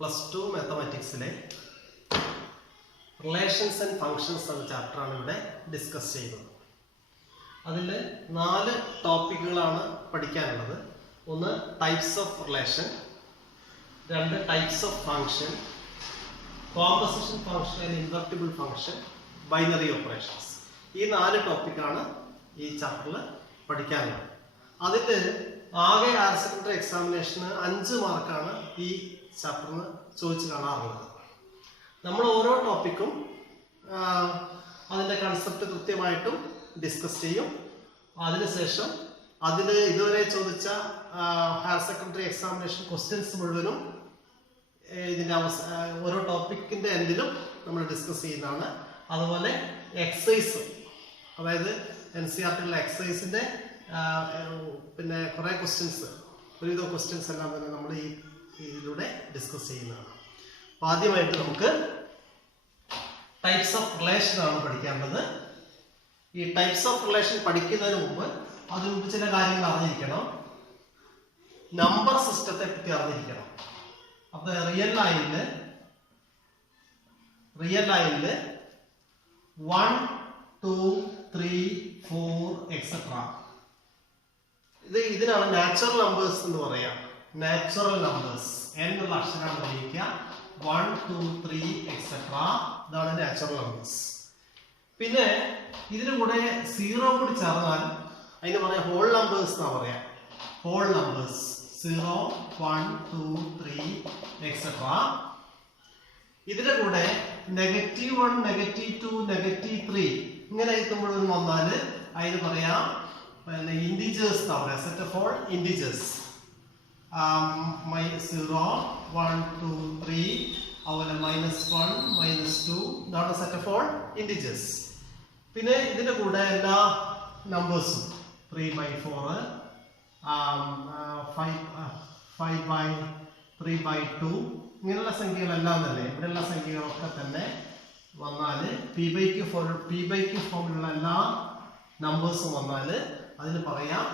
+2 മാത്തമാറ്റിക്സിലെ relations and functions എന്ന ചാപ്റ്ററാണ് ഇവിടെ ഡിസ്കസ് ചെയ്യുന്നത്. അതിൽ 4 ടോപ്പിക്കുകളാണ് പഠിക്കാനുള്ളത്. ഒന്ന് types of relation, 2 types of function, composition function and invertible function, binary operations. ഈ 4 ടോപ്പിക്കാണ് ഈ ചാപ്റ്ററിൽ പഠിക്കാനുള്ളത്. അതിൽ ആകെ ഹയർ സെക്കൻഡറി എക്സാമിനേഷന് 5 മാർക്കാണ് ഈ ചാപ്റ്ററിന് ചോദിച്ച് കാണാറുള്ളത്. നമ്മൾ ഓരോ ടോപ്പിക്കും അതിൻ്റെ കൺസെപ്റ്റ് കൃത്യമായിട്ടും ഡിസ്കസ് ചെയ്യും. അതിനുശേഷം അതിൽ ഇതുവരെ ചോദിച്ച ഹയർ സെക്കൻഡറി എക്സാമിനേഷൻ ക്വസ്റ്റ്യൻസ് മുഴുവനും ഇതിൻ്റെ ഓരോ ടോപ്പിക്കിൻ്റെ എൻഡിലും നമ്മൾ ഡിസ്കസ് ചെയ്യുന്നതാണ്. അതുപോലെ എക്സസൈസ്, അതായത് NCERT എക്സസൈസിൻ്റെ പിന്നെ കുറേ ക്വസ്റ്റ്യൻസ്, ഒരുവിധ ക്വസ്റ്റ്യൻസ് എല്ലാം തന്നെ നമ്മൾ ഇതിലൂടെ ഡിസ്കസ് ചെയ്യുന്നതാണ്. അപ്പോൾ ആദ്യമായിട്ട് നമുക്ക് ടൈപ്സ് ഓഫ് റിലേഷൻ ആണ് പഠിക്കേണ്ടത്. ഈ ടൈപ്സ് ഓഫ് റിലേഷൻ പഠിക്കുന്നതിന് മുമ്പ് അതിന് മുമ്പ് ചില കാര്യങ്ങൾ അറിഞ്ഞിരിക്കണം. നമ്പർ സിസ്റ്റത്തെ പറ്റി അറിഞ്ഞിരിക്കണം. അപ്പൊ റിയൽ ലൈനില് 1, 2, 3, 4 എക്സെട്ര, ഇതിനാണ് നാച്ചുറൽ നമ്പേഴ്സ് എന്ന് പറയാം. നാച്ചുറൽ നമ്പേഴ്സ് എന്നുള്ള അക്ഷരമാണ് ഉപയോഗിക്കുക. 1, 2, 3 എക്സെട്ര, ഇതാണ് നാച്ചുറൽ നമ്പേഴ്സ്. പിന്നെ ഇതിന് കൂടെ 0 കൂടി ചേർന്നാൽ അതിന് പറയാം ഹോൾ നമ്പേഴ്സ് എന്നാ പറയാം. Whole numbers 0, 1, 2, 3 etcetera. ഇതിന്റെ കൂടെ -1, -2, -3 ഇങ്ങനെ എത്തുമ്പോഴും വന്നാൽ അതിന് പറയാം ഇൻഡിജേഴ്സ് എന്നാ പറയാം. സെറ്റ് ഓഫ് ഓൾ ഇൻഡിജേഴ്സ് 0, 1, 2, 3, അതുപോലെ -1, -2, ഇതാണ് സെറ്റ് ഓഫ് ഓൾ ഇൻഡിജേഴ്സ്. പിന്നെ ഇതിന്റെ കൂടെ എല്ലാ നമ്പേഴ്സും 3/4, 5/3/2 ഇങ്ങനെയുള്ള സംഖ്യകളെല്ലാം തന്നെ, ഇവിടെയുള്ള സംഖ്യകളൊക്കെ തന്നെ വന്നാൽ P/Q ഫോമിലുള്ള എല്ലാ നമ്പേഴ്സും വന്നാൽ അതിന് പറയാം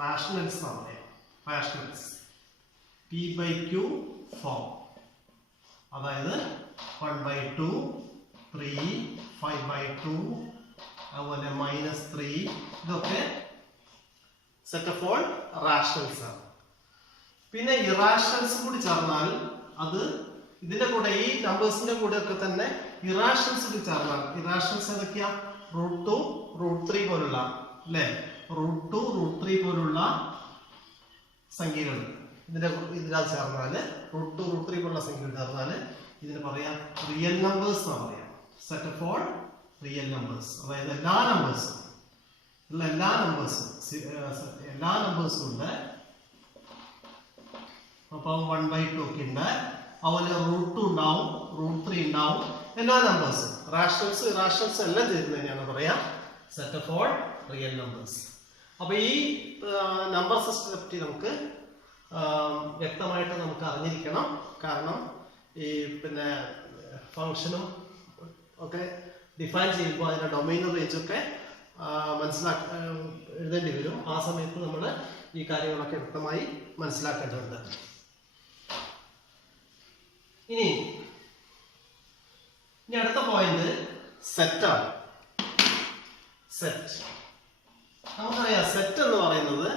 റാഷണൽസ് എന്നാണ് പറയാം. റാഷണൽസ് P/Q ഫോം, അതായത് 1/2, 3, 5/2, അതുപോലെ -3, ഇതൊക്കെ സെറ്റ് ഓഫ് ഓൾ റാഷണൽസ് ആണ്. പിന്നെ ഇറാഷണൽസ് കൂടി ചേർന്നാൽ അത് ഇതിന്റെ കൂടെ ഈ നമ്പേഴ്സിന്റെ കൂടെ ഒക്കെ തന്നെ ഇറാഷണൽസ് കൂടി ചേർന്നാൽ, ഇറാഷണൽസ് ഏതൊക്കെയാ? √2, √3 പോലുള്ള, അല്ലെ? √2, √3 പോലുള്ള സംഖ്യകൾ ഇതിനകത്ത് ചേർന്നാല്, √2, √3 പോലുള്ള സംഖ്യകൾ ചേർന്നാല് ഇതിന് പറയാം റിയൽ നമ്പേഴ്സ് എന്നാ പറയാം. Set of all real numbers, അതായത് എല്ലാ നമ്പേഴ്സും ഉണ്ട്. അപ്പം 1/2 ഒക്കെ ഉണ്ട്, അതുപോലെ √2 ഉണ്ടാവും, √3 ഉണ്ടാവും, എല്ലാ നമ്പേഴ്സും റാഷണൽസ് ഇറാഷണൽസ് എല്ലാം ചേരുന്നതിനാണ് പറയാം set of all real numbers. അപ്പൊ ഈ നമ്പർ സിസ്റ്റത്തെ പറ്റി നമുക്ക് വ്യക്തമായിട്ട് നമുക്ക് അറിഞ്ഞിരിക്കണം. കാരണം ഈ പിന്നെ ഫംഗ്ഷനും ഒക്കെ ഡിഫൈൻ ചെയ്യുമ്പോൾ അതിന്റെ ഡൊമൈനും റേഞ്ചൊക്കെ എഴുതേണ്ടി വരും. ആ സമയത്ത് നമ്മൾ ഈ കാര്യങ്ങളൊക്കെ വ്യക്തമായി മനസ്സിലാക്കേണ്ടതുണ്ട്. ഇനി അടുത്ത പോയിന്റ് സെറ്റാണ്. സെറ്റ് നമുക്കറിയാം, സെറ്റ് എന്ന് പറയുന്നത്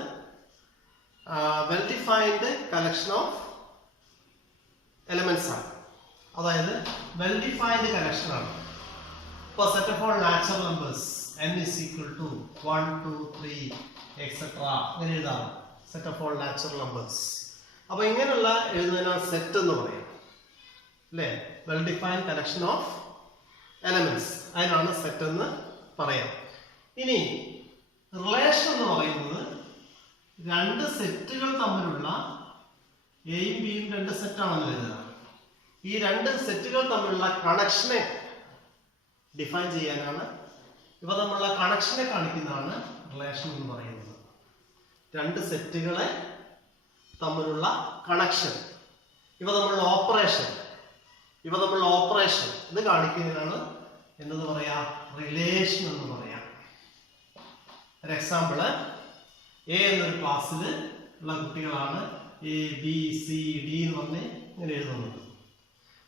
well defined collection of elements ആണ്. അതായത് വെൽ ഡിഫൈൻഡ് കളക്ഷൻ ആണ്. ഇപ്പൊ set of all natural numbers n is equal to 1, 2, 3 etc. ഇങ്ങനെ എഴുതാം. Set of all natural numbers. അപ്പൊ ഇങ്ങനെയുള്ള എഴുതുന്നതിനാണ് സെറ്റ് എന്ന് പറയാം, അല്ലേ? Well defined collection of elements, അതിനാണ് സെറ്റ് എന്ന് പറയാം. ഇനി റിലേഷൻ എന്ന് പറയുന്നത് 2 സെറ്റുകൾ തമ്മിലുള്ള എയും ബിയും 2 സെറ്റാണെന്ന് എഴുതുക. ഈ 2 സെറ്റുകൾ തമ്മിലുള്ള കണക്ഷനെ ഡിഫൈൻ ചെയ്യാനാണ്, ഇവ തമ്മിലുള്ള കണക്ഷനെ കാണിക്കുന്നതാണ് റിലേഷൻ എന്ന് പറയുന്നത്. 2 സെറ്റുകളെ തമ്മിലുള്ള കണക്ഷൻ, ഇവ തമ്മിലുള്ള ഓപ്പറേഷൻ ഇത് കാണിക്കുന്നതിനാണ് എന്നത് പറയാ റിലേഷൻ എന്ന് പറയാം. ഒരു എക്സാമ്പിള്, എ എന്നൊരു ക്ലാസ്സിൽ ഉള്ള കുട്ടികളാണ് എ ബി സി ഡി എന്ന് പറഞ്ഞ് ഇങ്ങനെ എഴുതുന്നത്.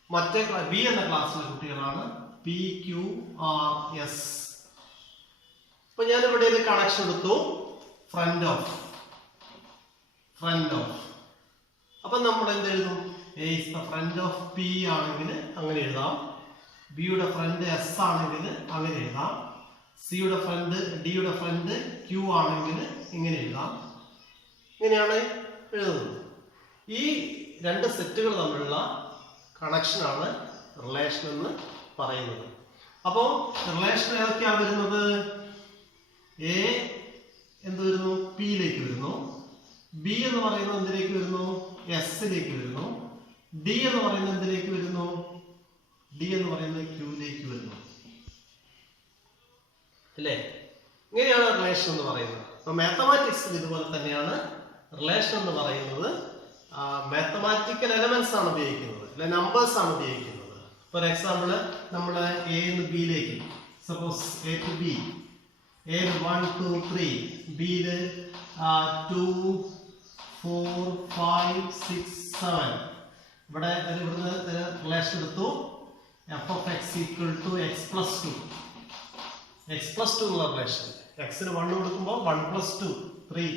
മറ്റേ ബി എന്ന ക്ലാസ്സിലെ കുട്ടികളാണ് പി ക്യു ആർ എസ്. അപ്പൊ ഞാൻ ഇവിടെ ഒരു കണക്ഷൻ എടുത്തു, ഫ്രണ്ട് ഓഫ്. അപ്പൊ നമ്മൾ എന്ത് എഴുതും? A is the friend of P ആണെങ്കിൽ അങ്ങനെ എഴുതാം, ബിയുടെ ഫ്രണ്ട് എസ് ആണെങ്കിൽ അങ്ങനെ എഴുതാം, സിയുടെ ഫ്രണ്ട് ഡിയുടെ ഫ്രണ്ട് ക്യൂ ആണെങ്കിൽ ഇങ്ങനെ എഴുതാം. ഇങ്ങനെയാണ് എഴുതുന്നത്. ഈ രണ്ട് സെറ്റുകൾ തമ്മിലുള്ള കണക്ഷനാണ് റിലേഷൻ എന്ന് പറയുന്നത്. അപ്പോൾ റിലേഷൻ ഏതൊക്കെയാണ് വരുന്നത്? എ എന്ത് വരുന്നു? പിയിലേക്ക് വരുന്നു. ബി എന്ന് പറയുന്നത് എന്തിലേക്ക് വരുന്നു? എസിലേക്ക് വരുന്നു. ഡി എന്ന് പറയുന്നത് എന്തിലേക്ക് വരുന്നു? ഡി എന്ന് പറയുന്നത് ക്യൂയിലേക്ക് വരുന്നു. അല്ലേ? ഇങ്ങനെയാണ് റിലേഷൻ എന്ന് പറയുന്നത്. അപ്പൊ മാത്തമാറ്റിക്സിൽ ഇതുപോലെ തന്നെയാണ് റിലേഷൻ എന്ന് പറയുന്നത്. മാത്തമാറ്റിക്കൽ എലമെന്റ്സ് ആണ് ഉപയോഗിക്കുന്നത്, അല്ലെ നമ്പേഴ്സ് ആണ് ഉപയോഗിക്കുന്നത്. ഫോർ എക്സാമ്പിൾ നമ്മൾ എ എന്ന് ബിയിലേക്ക്, suppose a to b, a 1 2 3, ബിയിൽ 2 4 5 6 7. ഇവിടെ ഇവിടുന്ന് റിലേഷൻ എടുത്തു. F of x equal to x plus 2. X plus 2 എന്നുള്ള റിലേഷൻ. എക്സിന് 1 കൊടുക്കുമ്പോൾ 1 പ്ലസ് 2 3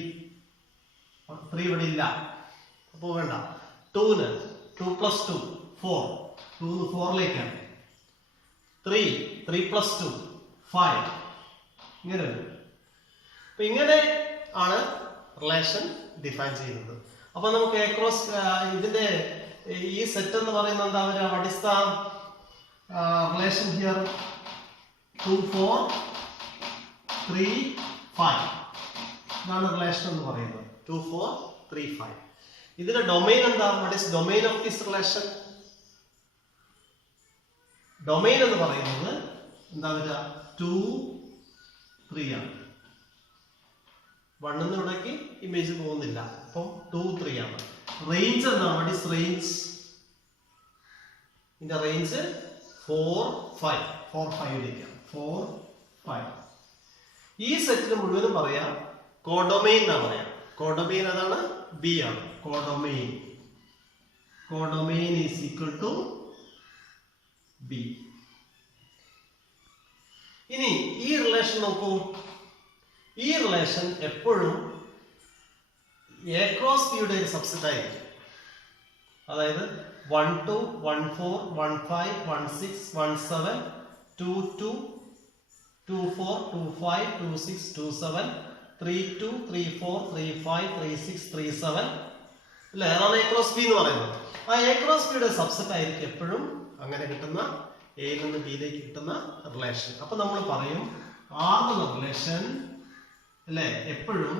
ഇവിടെ ഇല്ല, അപ്പോൾ വേണ്ട. 2ന് 2 പ്ലസ് 2 4, 2 4ലേക്കാണ്. 3 പ്ലസ് 2 5. ഇങ്ങനെ വരും. അപ്പൊ ഇങ്ങനെ ആണ് റിലേഷൻ ഡിഫൈൻ ചെയ്യുന്നത്. അപ്പൊ നമുക്ക് എക്രോസ് ഇതിന്റെ ഈ സെറ്റ് എന്ന് പറയുന്നത് എന്താ? What is the relation here? 2 4 3 5. ഇതാണ് റിലേഷൻ എന്ന് പറയുന്നത്. 2 4 3 5. ഇതിന്റെ ഡൊമൈൻ എന്താ? What is domain of this relation? Domain എന്ന് പറയുന്നത് എന്താ വരിക? 2 3 ആണ്. 1 ഇവിടേക്ക് ഇമേജ് പോകുന്നില്ല, അപ്പം 2 3 ആണ്. റേഞ്ച് എന്താണ്? What is range? ഇതിന്റെ റേഞ്ച് 4 5. 4 5ലേക്കാണ്. 4 5. ഈ സെറ്റിന് മുഴുവനും പറയാം കോഡൊമൈൻ എന്നാ പറയാം. കോഡൊമൈൻ അതാണ് ബി ആണ്. Codomain is equal to B. ഇനി ഈ റിലേഷൻ നോക്കൂ. ഈ റിലേഷൻ എപ്പോഴും എ ക്രോസ് ബിയുടെ ഒരു സബ്സെറ്റ് ആയിരിക്കും. അതായത് 1 2 1 4 1 5 1 6 1 7 2 2 2 4 2 5 2 6 2 7 3 2 3 4 3 5 3 6 3 7 അല്ലേ? അതാണ് എ ക്രോസ് ബി എന്ന് പറയുന്നത്. ആ എ ക്രോസ് ബിയുടെ സബ്സെറ്റ് ആയിരിക്കും എപ്പോഴും അങ്ങനെ കിട്ടുന്ന എയിൽ നിന്ന് ബിയിലേക്ക് കിട്ടുന്ന റിലേഷൻ. അപ്പൊ നമ്മൾ പറയും ആർ എന്ന റിലേഷൻ അല്ലെ എപ്പോഴും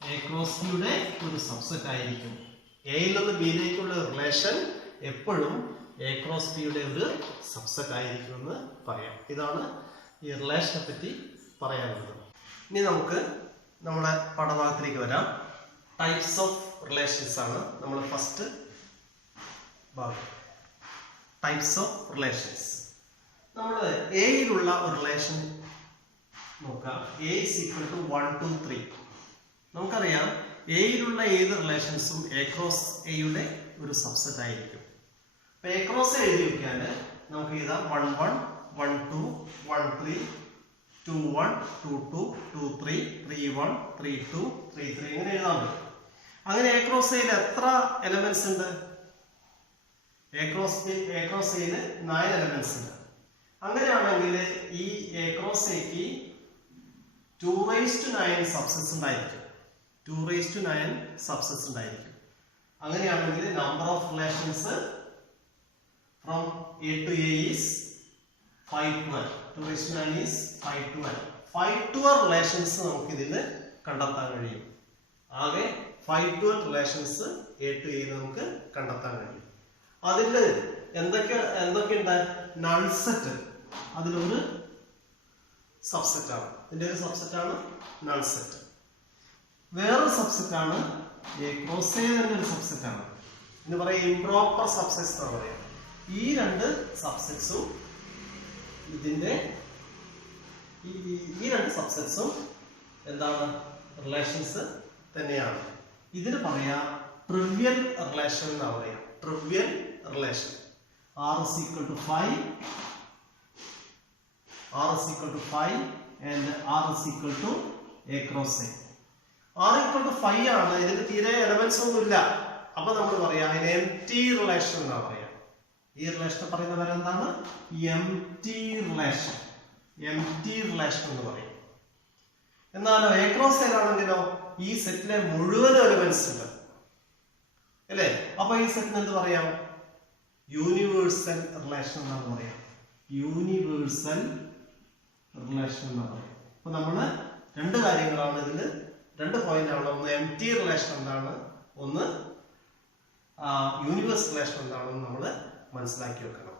എ ക്രോസ് ബിയുടെ ഒരു സബ്സെറ്റ് ആയിരിക്കും. എയിൽ നിന്ന് ബിയിലേക്കുള്ള റിലേഷൻ എപ്പോഴും എ ക്രോസ് ബിയുടെ ഒരു സബ്സെറ്റ് ആയിരിക്കും എന്ന് പറയാം. ഇതാണ് ഈ റിലേഷനെ പറ്റി പറയാനുള്ളത്. ഇനി നമുക്ക് നമ്മുടെ പാഠഭാഗത്തിലേക്ക് വരാം. ടൈപ്സ് ഓഫ് റിലേഷൻസ് ആണ് നമ്മൾ ഫസ്റ്റ് ഭാഗം. Types of relations. നമ്മൾ എയിലുള്ള ഒരു റിലേഷൻ നോക്കാം. A is equal to 1 2 3. നമുക്കറിയാം എയിലുള്ള ഏത് റിലേഷൻസും എ ക്രോസ് എയുടെ ഒരു സബ്സെറ്റ് ആയിരിക്കും. അപ്പൊ എ ക്രോസ് എഴുതി വെക്കാൻ നമുക്ക് ഇതാ 1 1 1 2 1 3 2 1 2 2 2 3 3 1 3 2 3 3 ഇങ്ങനെ എഴുതാൻ പറ്റും. അങ്ങനെ എ ക്രോസ് എയിൽ എത്ര എലമെന്റ്സ് ഉണ്ട്? എ ക്രോസ് എയിൽ 9 എലമെന്റ്സ് ഉണ്ട്. അങ്ങനെയാണെങ്കിൽ ഈ എ ക്രോസ് എക്ക് 2�9 സബ്സെറ്റ്സ് ഉണ്ടായിരിക്കും. 2�9 സബ്സെറ്റ്സ് ഉണ്ടായിരിക്കും. അങ്ങനെയാണെങ്കിൽ number of relations from A to A is 512. 2�9 is 512. 512 relations നമുക്ക് ഇതിൽ കണ്ടെത്താൻ കഴിയും. ആകെ 512 റിലേഷൻസ് എ ടു എ നമുക്ക് കണ്ടെത്താൻ കഴിയും. അതിൽ എന്തൊക്കെയുണ്ട്? നൾ സെറ്റ് അതിലൊരു സബ്സെറ്റ് ആണ്. ഇതിന്റെ ഒരു സബ്സെറ്റ് ആണ് നൾ സെറ്റ്. വേറൊരു സബ്സെറ്റ് ആണ് എ ക്രോസ് എ തന്നെ ഒരു സബ്സെറ്റ് ആണ്. എന്ന് പറയാം ഇംപ്രോപ്പർ സബ്സെറ്റ്സ് എന്ന് പറയാം. ഈ രണ്ട് സബ്സെറ്റ്സും ഇതിന്റെ ഈ രണ്ട് സബ്സെറ്റ്സും എന്താണ്? റിലേഷൻസ് തന്നെയാണ്. ഇതിന് പറയാം ട്രിവിയൽ റിലേഷൻ എന്നാ പറയാം. Trivial relation. R is equal to 5 and R is equal to A cross A. R equal to 5 ആണ്. ഇതിന് തീരെ എലമെന്റ്സ് ഒന്നും ഇല്ല. അപ്പൊ നമ്മൾ പറയാം അതിന് എംപ്റ്റി റിലേഷൻ എന്നാ പറയാം. ഈ റിലേഷൻ പറയുന്ന പേര് എന്താണ്? Empty relation. എംപ്റ്റി റിലേഷൻ എന്ന് പറയും. എന്നാലോ A cross A ആണെങ്കിലോ ഈ സെറ്റിലെ മുഴുവൻ എലമെന്റ്സ് ഉണ്ട് അല്ലേ? അപ്പൊ ഈ സെറ്റിന് എന്ത് പറയാം? യൂണിവേഴ്സൽ റിലേഷൻ എന്നാണ് പറയാം. യൂണിവേഴ്സൽ റിലേഷൻ എന്ന് പറയും. അപ്പൊ നമ്മള് രണ്ട് കാര്യങ്ങളാണ് ഇതില്, രണ്ട് പോയിന്റ് ആണ്. ഒന്ന് എംപ്റ്റി റിലേഷൻ എന്താണ്, ഒന്ന് യൂണിവേഴ്സൽ റിലേഷൻ എന്താണെന്ന് നമ്മൾ മനസ്സിലാക്കി വെക്കണം.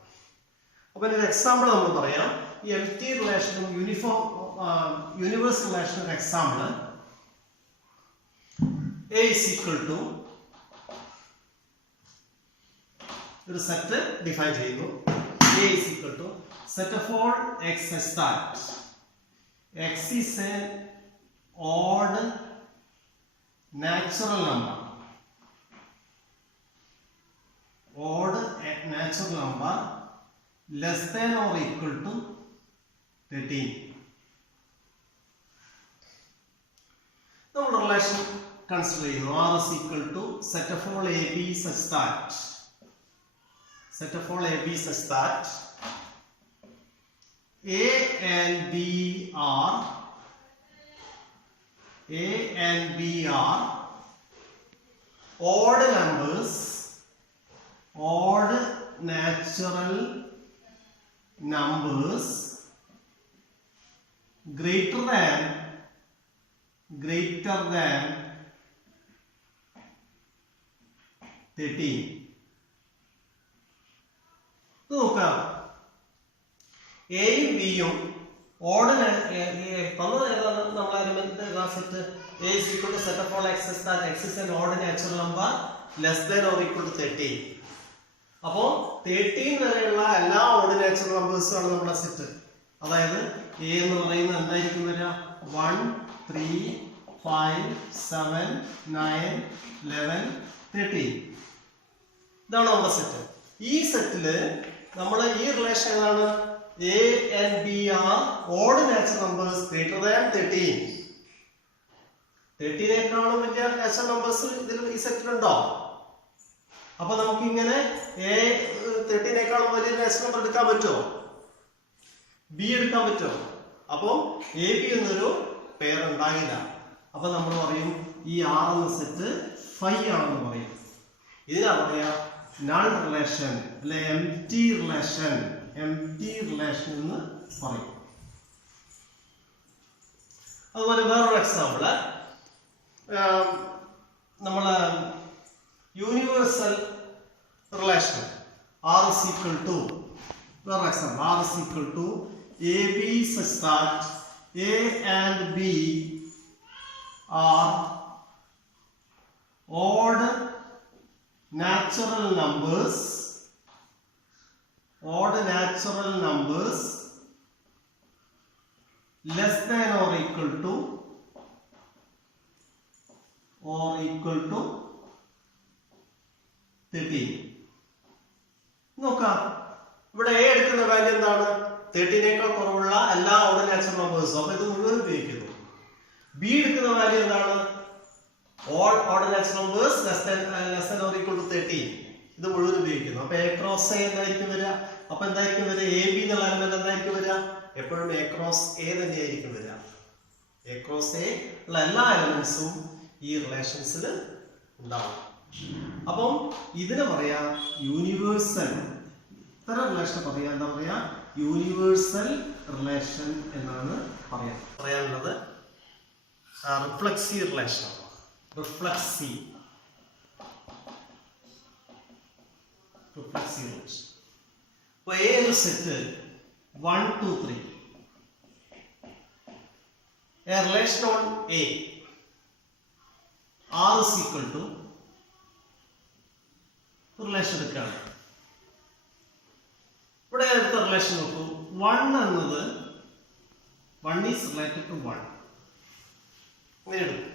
അപ്പൊ ഇതിന്റെ എക്സാമ്പിൾ നമ്മൾ പറയാം. ഈ എംപ്റ്റി റിലേഷനും യൂണിവേഴ്സൽ റിലേഷനും example A is equal to ഒരു സെറ്റ് ഡിഫൈൻ ചെയ്യുന്നു. A is equal to set of all x such that x is an odd natural number. Odd natural number less than or equal to 13. നമ്മൾ relation consider ചെയ്യുന്നു. R is equal to set of all AB such that A and B are odd numbers, odd natural numbers greater than 13. നോക്കാം. എയും ബിയും odd അപ്പോ 13 വരെയുള്ള എല്ലാ odd natural നമ്പേഴ്സും ആണ് നമ്മുടെ സെറ്റ്. അതായത് എ എന്ന് പറയുന്നത് എന്തായിരിക്കും വരിക? 1, 3, 5, 7, 9, 11, 13. ഇതാണ് നമ്മുടെ സെറ്റ്. ഈ സെറ്റില് നമ്മൾ ഈ റിലേഷൻ ഏതാണ്? A and B are odd natural numbers greater than 13. 13 വലിയ നാച്ചുറൽ നമ്പേഴ്സ് ഇതിൽ ഈ സെറ്റിലുണ്ടോ? അപ്പൊ നമുക്ക് ഇങ്ങനെ A 13 വലിയ നാച്ചുറൽ നമ്പർ എടുക്കാൻ പറ്റുമോ? B എടുക്കാൻ പറ്റുമോ? അപ്പൊ A B എന്നൊരു പെയർ ഉണ്ടാകില്ല. അപ്പൊ നമ്മൾ പറയും ഈ R എന്ന സെറ്റ് 5 ആണെന്ന് പറയും. ഇതിനാ പറയാ നൾ റിലേഷൻ അല്ലെ എംപ്റ്റി റിലേഷൻ എന്ന് പറയും. അതുപോലെ വേറൊരു എക്സാമ്പിള് നമ്മള് universal relation R is equal to വേറൊരു example R is equal to AB such that A and B are odd natural numbers less than or equal to 13. നോക്കാം. ഇവിടെ A എടുക്കുന്ന വാല്യൂ എന്താണ്? 13 കുറവുള്ള എല്ലാ ഓഡ് നാച്ചുറൽ നമ്പേഴ്സും. അപ്പൊ ഇത് മുഴുവൻ ഉപയോഗിക്കുന്നു. B എടുക്കുന്ന വാല്യൂ എന്താണ്? all odd natural numbers less than or equal to 13. ഇത് മുഴുവൻ ഉപയോഗിക്കുന്നു. അപ്പൊ A cross A എന്തായിരിക്കും വരിക? അപ്പൊ എന്തായിരിക്കും വരിക? AB എന്നുള്ള എലമെന്റ് എന്തായിരിക്കും വരിക? എപ്പോഴും A cross A തന്നെയായിരിക്കും വരിക. A cross A ഉള്ള എല്ലാ എലമെന്റ്സും ഈ റിലേഷൻസിൽ ഉണ്ടാവും. അപ്പം ഇതിനെ പറയാ യൂണിവേഴ്സൽ. ഇത്തരം റിലേഷൻ പറയാ എന്താ പറയാ? യൂണിവേഴ്സൽ റിലേഷൻ എന്നാണ് പറയാനുള്ളത്. Reflexive relation. Reflexive relation. അപ്പൊ A എന്ന set 1, 2, 3. A relation on A R is equal to relation എടുക്കുകയാണ്. ഇവിടെ അടുത്ത റിലേഷൻ നോക്കൂ. 1 എന്നത് 1 is related to 1. ഇങ്ങനെ എടുക്കും.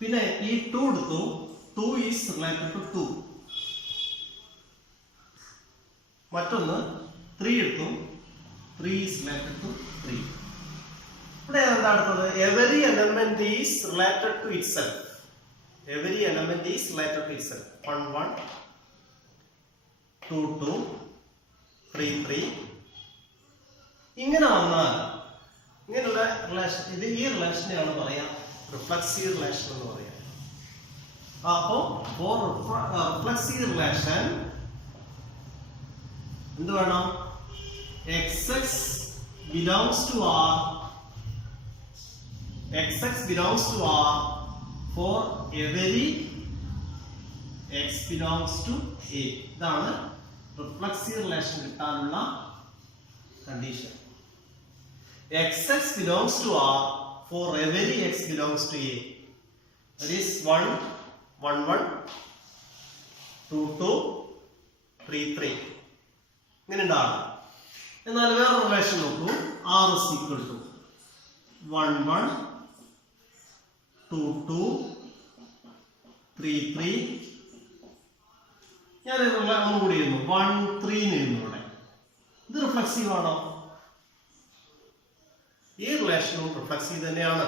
പിന്നെ ഈ 2 എടുത്തു, 2 ഈസ് റിലേറ്റഡ് ടു 2. മറ്റൊന്ന് 3 എടുത്തു, 3 ഈസ് റിലേറ്റഡ് ടു 3. ഇവിടെ എന്താ അടുത്തത്? Every element is related to itself. Every element is related to itself. 1 1 2 2 3 3. ഇങ്ങനെ വന്നാൽ ഇങ്ങനെയുള്ള റിലേഷൻ, ഇത് ഈ റിലേഷനെയാണ് പറയാ റിഫ്ലക്സീവ് റിലേഷൻ എന്ന് പറയാം. അപ്പോൾ ഫോർ റിഫ്ലക്സീവ് റിലേഷൻ എന്ത് വേണം? xx belongs to R, xx belongs to R for every x belongs to A. ഇതാണ് റിഫ്ലക്സീവ് റിലേഷൻ കിട്ടാനുള്ള condition. xx belongs to R for every x belongs to A. That is 1 1 1 2 2 3 3. ഇങ്ങനെ ഉണ്ടാകും. എന്നാൽ വേറെ relation നോക്കൂ. R is equal to 1 1 2 2 3 3. ഞാൻ ഒന്നുകൂടി എഴുതുന്നു, 1 3 എഴുതുന്നു. ഇവിടെ ഇത് റിഫ്ലക്സീവ് ആണോ? ഈ റിലേഷനും റിഫ്ലക്സീവ് തന്നെയാണ്.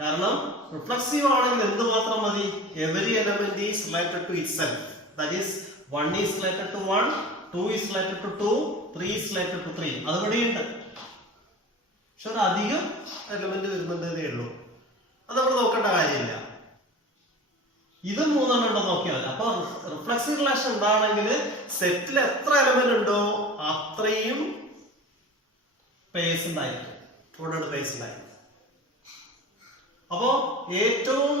കാരണം റിഫ്ലക്സീവ് ആണെങ്കിൽ എന്ത് മാത്രം മതി? Every element is related to itself. That is 1 is related to 1, 2 is related to 2, 3 is related to 3. അതുകൂടിയുണ്ട്. പക്ഷെ ഒരു അധികം എലമെന്റ് വരുന്നുണ്ടേ ഉള്ളൂ. അത് നമ്മൾ നോക്കേണ്ട കാര്യമില്ല. ഇത് 3 ഉണ്ടോ നോക്കിയാൽ മതി. അപ്പൊ റിഫ്ലക്സീവ് റിലേഷൻ എന്താണെങ്കിൽ സെറ്റിൽ എത്ര എലമെന്റ് ഉണ്ടോ അത്രയും പേസ് ഉണ്ടായിരിക്കും. ഇവിടെ പേസ് ഉണ്ടായിരിക്കും. അപ്പോ ഏറ്റവും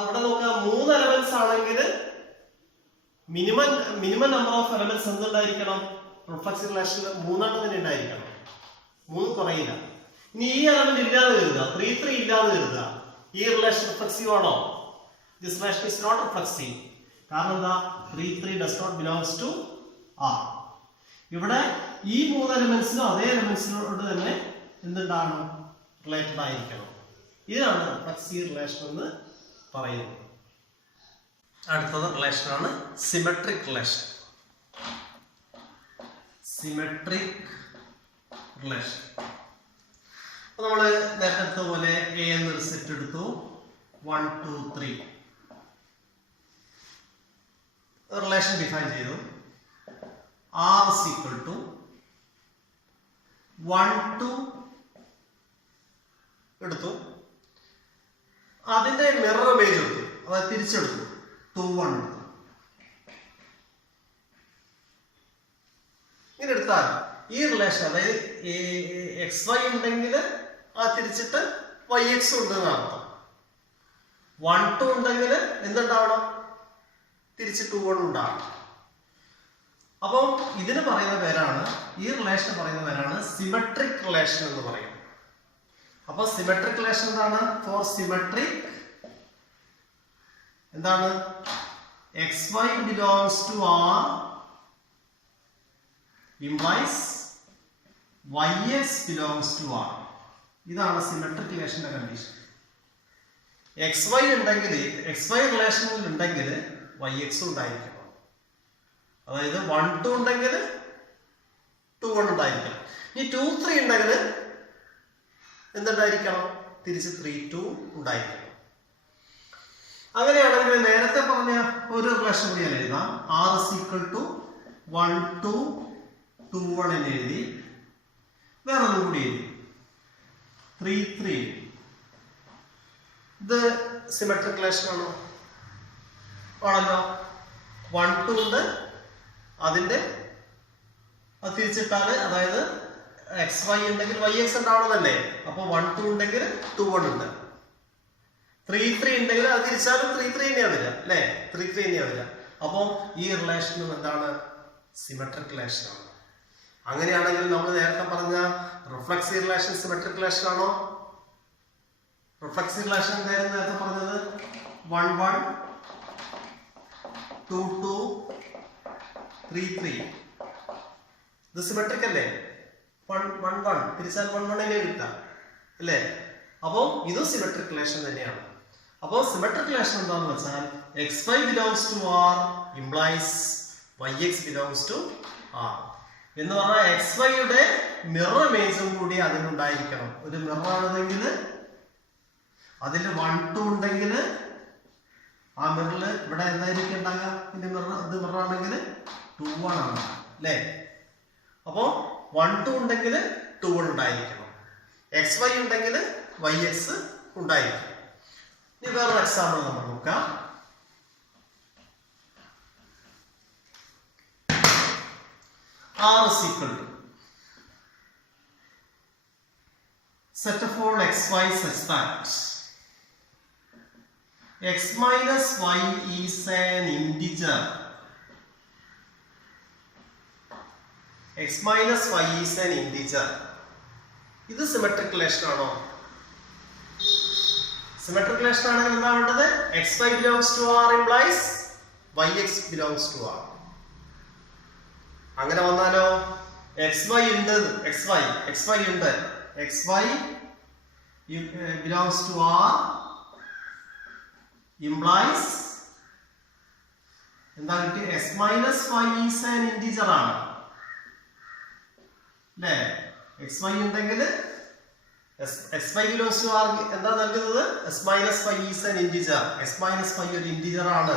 ഇവിടെ നോക്കുക, 3 എലമെന്റ്സ് ആണെങ്കിൽ മിനിമം നമ്പർ ഓഫ് എലമെന്റ്സ് എന്തുണ്ടായിരിക്കണം? റിഫ്ലക്സീവ് റിലേഷനിൽ 3 തന്നെ ഉണ്ടായിരിക്കണം. 3 കുറയില്ല. ഇനി ഈ എലമെന്റ് ഇല്ലാതെ കരുതുക, 3 3 ഇല്ലാതെ കരുതുക. ഈ റിലേഷൻ റിഫ്ലക്സീവ് ആണോ? This relation is not reflexive. കാരണം എന്താ? 3 3 does not belongs to R. ഇവിടെ ഈ 3 എലമെന്റ്സിനും അതേ എലമെന്റ്സിനോട് തന്നെ എന്തുണ്ടാകണം? റിലേറ്റഡ് ആയിരിക്കണം. ഇതാണ് റിഫ്ലക്സീവ് റിലേഷൻ എന്ന് പറയുന്നത്. അടുത്തത് റിലേഷനാണ് സിമെട്രിക് റിലേഷൻ. Symmetric relation. അപ്പൊ നമ്മള് നേരത്തെ എടുത്ത പോലെ A എന്നൊരു സെറ്റ് എടുത്തു. 1 2 3 റിലേഷൻ ഡിഫൈൻ ചെയ്തു. R is equal to 1 2 എടുത്തു. അതിന്റെ മിറർ ഇമേജ് എടുത്തു, അതായത് തിരിച്ചെടുത്തു. 2 1 എടുത്തു. ഇങ്ങനെ എടുത്താൽ ഈ റിലേഷൻ, അതായത് xy ഉണ്ടെങ്കിൽ ആ തിരിച്ചിട്ട് yx ഉണ്ട് എന്നർത്ഥം. 1 2 ഉണ്ടെങ്കിൽ എന്തുണ്ടാവണം? തിരിച്ച് 2 1 ഉണ്ടാവണം. അപ്പോൾ ഇതിന് പറയുന്ന പേരാണ്, ഈ റിലേഷൻ പറയുന്ന പേരാണ് സിമെട്രിക് റിലേഷൻ എന്ന് പറയും. അപ്പോൾ സിമെട്രിക് റിലേഷൻ എന്താണ്? ഫോർ സിമെട്രിക് എന്താണ്? xy belongs to R implies yx belongs to R. ഇതാണ് സിമെട്രിക് റിലേഷന്റെ കണ്ടീഷൻ. xy ഉണ്ടെങ്കിൽ, xy റിലേഷനിൽ ഉണ്ടെങ്കിൽ yx ഉണ്ടായിരിക്കണം. അതായത് 1 2 ഉണ്ടെങ്കിൽ 2 1 ഉണ്ടായിരിക്കണം. ഇനി 2 3 ഉണ്ടെങ്കിൽ എന്തുണ്ടായിരിക്കണം? തിരിച്ച് 3 2 ഉണ്ടായിരിക്കണം. അങ്ങനെയാണെങ്കിൽ നേരത്തെ പറഞ്ഞ ഒരു റിലേഷൻ കൂടി ഞാൻ എഴുതാം. R is equal to 1 2 2 1 എന്ന് എഴുതി. വേറെ ഒന്നും കൂടി എഴുതി 3 3. ഇത് സിമെട്രിക് റിലേഷൻ ആണോ? ആണല്ലോ. 1 2 ഉണ്ട്, അതിന്റെ അത് തിരിച്ചിട്ടാല്, അതായത് xy ഉണ്ടെങ്കിൽ yx ഉണ്ടാവണമെന്നല്ലേ. അപ്പൊ 1 2 ഉണ്ടെങ്കിൽ 2 1 ഉണ്ട്. 3 3 ഉണ്ടെങ്കിൽ അത് തിരിച്ചാലും 3 3 തന്നെയാ വരിക, അല്ലെ? 3 3 തന്നെയാ വരിക. അപ്പൊ ഈ റിലേഷനും എന്താണ്? സിമെട്രിക് റിലേഷൻ ആണ്. അങ്ങനെയാണെങ്കിൽ നമ്മൾ നേരത്തെ പറഞ്ഞ റിഫ്ലക്സീവ് റിലേഷൻ സിമെട്രിക് റിലേഷൻ ആണോ? റിഫ്ലക്സീവ് റിലേഷൻ എന്തായിരുന്നു നേരത്തെ പറഞ്ഞത്? 1 1 2 2 3 3. ഇത് സിമെട്രിക് അല്ലേ? 1 1 1 തിരിച്ചാൽ 1 1 തന്നെ കിട്ടാം, അല്ലേ? അപ്പോൾ ഇതും സിമെട്രിക് റിലേഷൻ തന്നെയാണ്. അപ്പോൾ സിമെട്രിക് റിലേഷൻ എന്താണെന്ന് വെച്ചാൽ xy belongs to R implies yx belongs to R എന്ന് പറഞ്ഞാൽ xy യുടെ മിറർ ഇമേജും കൂടി അതിനുണ്ടായിരിക്കണം. ഒരു മിറർ ആണെന്നെങ്കിൽ അതിൽ 1 2 ഉണ്ടെങ്കിൽ ആ മിററിൽ ഇവിടെ എന്തായിരിക്കും ഉണ്ടാകുക? ഇതിന്റെ മിറർ ഇത് മിറർ ആണെങ്കിൽ 2 1 ആണ് അല്ലേ? അപ്പോൾ 1 2 ഉണ്ടെങ്കിൽ 2 1 ഉണ്ടായിരിക്കണം. xy ഉണ്ടെങ്കിൽ yx ഉണ്ടായിരിക്കും. ഇനി വേറൊരു എക്സാമ്പിൾ നമ്മൾ നോക്കാം. R is equal to set of all xy such that x minus y is an integer. X minus y is an integer. ഇത് സിമെട്രിക് റിലേഷൻ ആണോ? സിമെട്രിക് റിലേഷൻ ആണെങ്കിൽ എന്താ വേണ്ടത്? xy belongs to R implies yx belongs to R. അങ്ങനെ വന്നാലോ xy ഉണ്ട്, xy ഉണ്ട്, xy belongs to R implies എന്താ കിട്ടി? x minus y is an integer ആണ് അല്ലേ? xy ഉണ്ടെങ്കിൽ xy belongs to R എന്താ നൽകുന്നത്? s minus y is an integer. s minus y ഒരു ഇന്റിജർ ആണ്.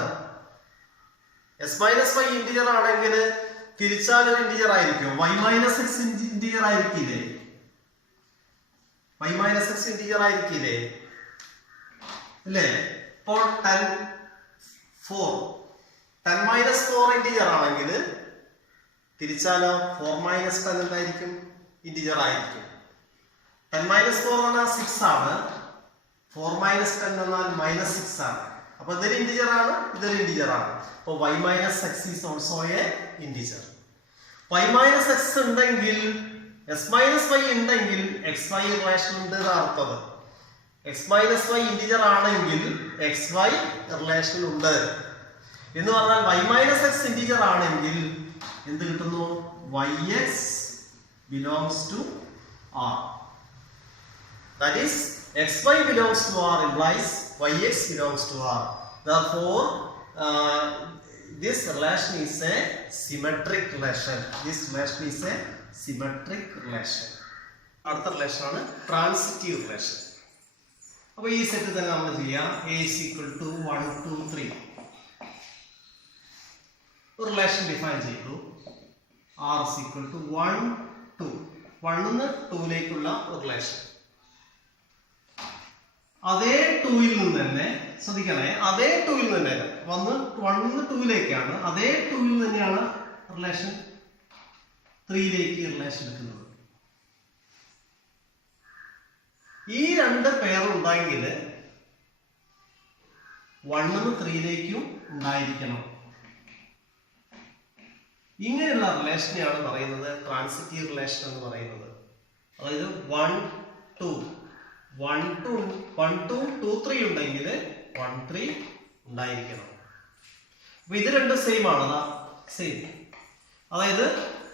s minus y ഇന്റിജർ ആണെങ്കിൽ തിരിച്ചാൽ ഒരു ഇന്റിജർ ആയിരിക്കും. y minus x ഇന്റിജർ ആയിരിക്കില്ലേ? y minus x ഇന്റിജർ ആയിരിക്കില്ലേ അല്ലേ? ഇപ്പോൾ 10 minus 4 ഇന്റിജർ ആണെങ്കിൽ തിരിച്ചാലോ 4 minus 10 എന്തായിരിക്കും? ഇന്റിജർ ആയിരിക്കും. 10 minus 4 എന്ന് പറഞ്ഞാൽ 6 ആണ്. 4 minus 10 എന്നാൽ minus 6 ആണ്. അപ്പൊ ഇതൊരു ഇന്റിജർ ആണ്, ഇതൊരു ഇന്റിജർ ആണ്. അപ്പോൾ y minus x is also a integer. y minus x ഉണ്ടെങ്കിൽ s minus y ഉണ്ടെങ്കിൽ xy റിലേഷൻ ഉണ്ട് എന്നാണ് അർത്ഥം. x minus y ഇന്റിജർ ആണെങ്കിൽ xy റിലേഷൻ ഉണ്ട് എന്ന് പറഞ്ഞാൽ y minus x ഇന്റിജർ ആണെങ്കിൽ എന്ത് കിട്ടുന്നു? yx belongs to R. That is xy belongs to R implies yx belongs to R. Therefore this relation is a symmetric relation. This relation is a symmetric relation. അടുത്ത relation ആണ് transitive relation. അപ്പോൾ ഈ set തന്നെ നമ്മൾ ചെയ്യാം. a is equal to 1 2 3 ഒരു relation define ചെയ്തു. r is equal to 1 2 1 നിന്ന് 2 ലേക്കുള്ള ഒരു റിലേഷൻ. അതേ 2ൽ നിന്ന് തന്നെ ശ്രദ്ധിക്കണേ, അതേ 2ൽ നിന്ന് തന്നെ വന്ന് 1 നിന്ന് 2 ലേക്കാണ്. അതേ 2ൽ തന്നെയാണ് റിലേഷൻ 3 ലേക്ക് റിലേഷൻ എടുക്കുന്നത്. ഈ രണ്ട് പെയർ ഉണ്ടെങ്കിൽ 1 നിന്ന് 3 ലേക്കും ഉണ്ടായിരിക്കണം. ഇങ്ങനെയുള്ള റിലേഷനെയാണ് പറയുന്നത് ട്രാൻസിറ്റീവ് റിലേഷൻ എന്ന് പറയുന്നത്. അതായത് 1 2 1 2 2 3 ഉണ്ടെങ്കിൽ 1 3 ഉണ്ടായിരിക്കണം. അപ്പൊ ഇത് രണ്ടും സെയിം ആണ്, സെയിം. അതായത്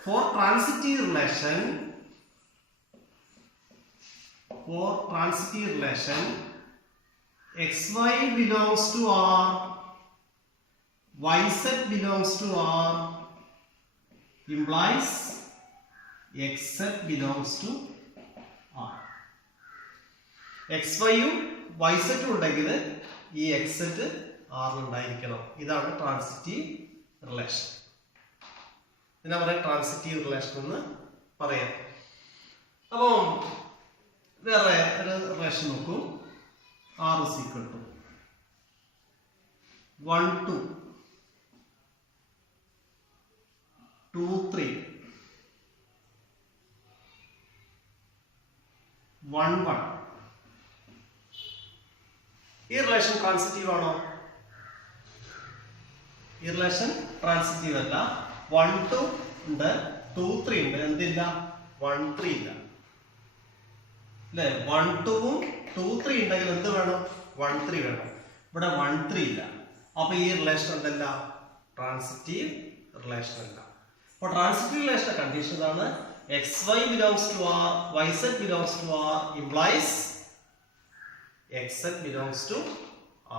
for transitive relation xy belongs to R, yz belongs to R implies xz belongs to R. xy യും yz ഉണ്ടെങ്കിൽ ഈ xz R ഉണ്ടായിരിക്കണം. ഇതാണ് ട്രാൻസിറ്റീവ് റിലേഷൻ. ഇതിനെ പറയാം ട്രാൻസിറ്റീവ് റിലേഷൻ എന്ന് പറയാം. അപ്പോൾ വേറെ ഒരു റിലേഷൻ നോക്കൂ. R is equal to 1 2 2 3 1 1. ഈ റിലേഷൻ ട്രാൻസിറ്റീവ് ആണോ? ഈ റിലേഷൻ ട്രാൻസിറ്റീവ് അല്ല. 1 2 ഉണ്ട്, 2 3 ഉണ്ട്, എന്തില്ല? 1 3 ഇല്ല അല്ലേ? 1 2 ഉം 2 3 ഉണ്ടെങ്കിൽ എന്ത് വേണം? 1 3 വേണം. ഇവിടെ 1 3 ഇല്ല. അപ്പൊ ഈ റിലേഷൻ എന്തല്ല? ട്രാൻസിറ്റീവ് റിലേഷൻ അല്ല. അപ്പോൾ ട്രാൻസിറ്റീവ് റിലേഷന്റെ കണ്ടീഷൻ ആണ് xy belongs to R, yz belongs to R implies xz belongs to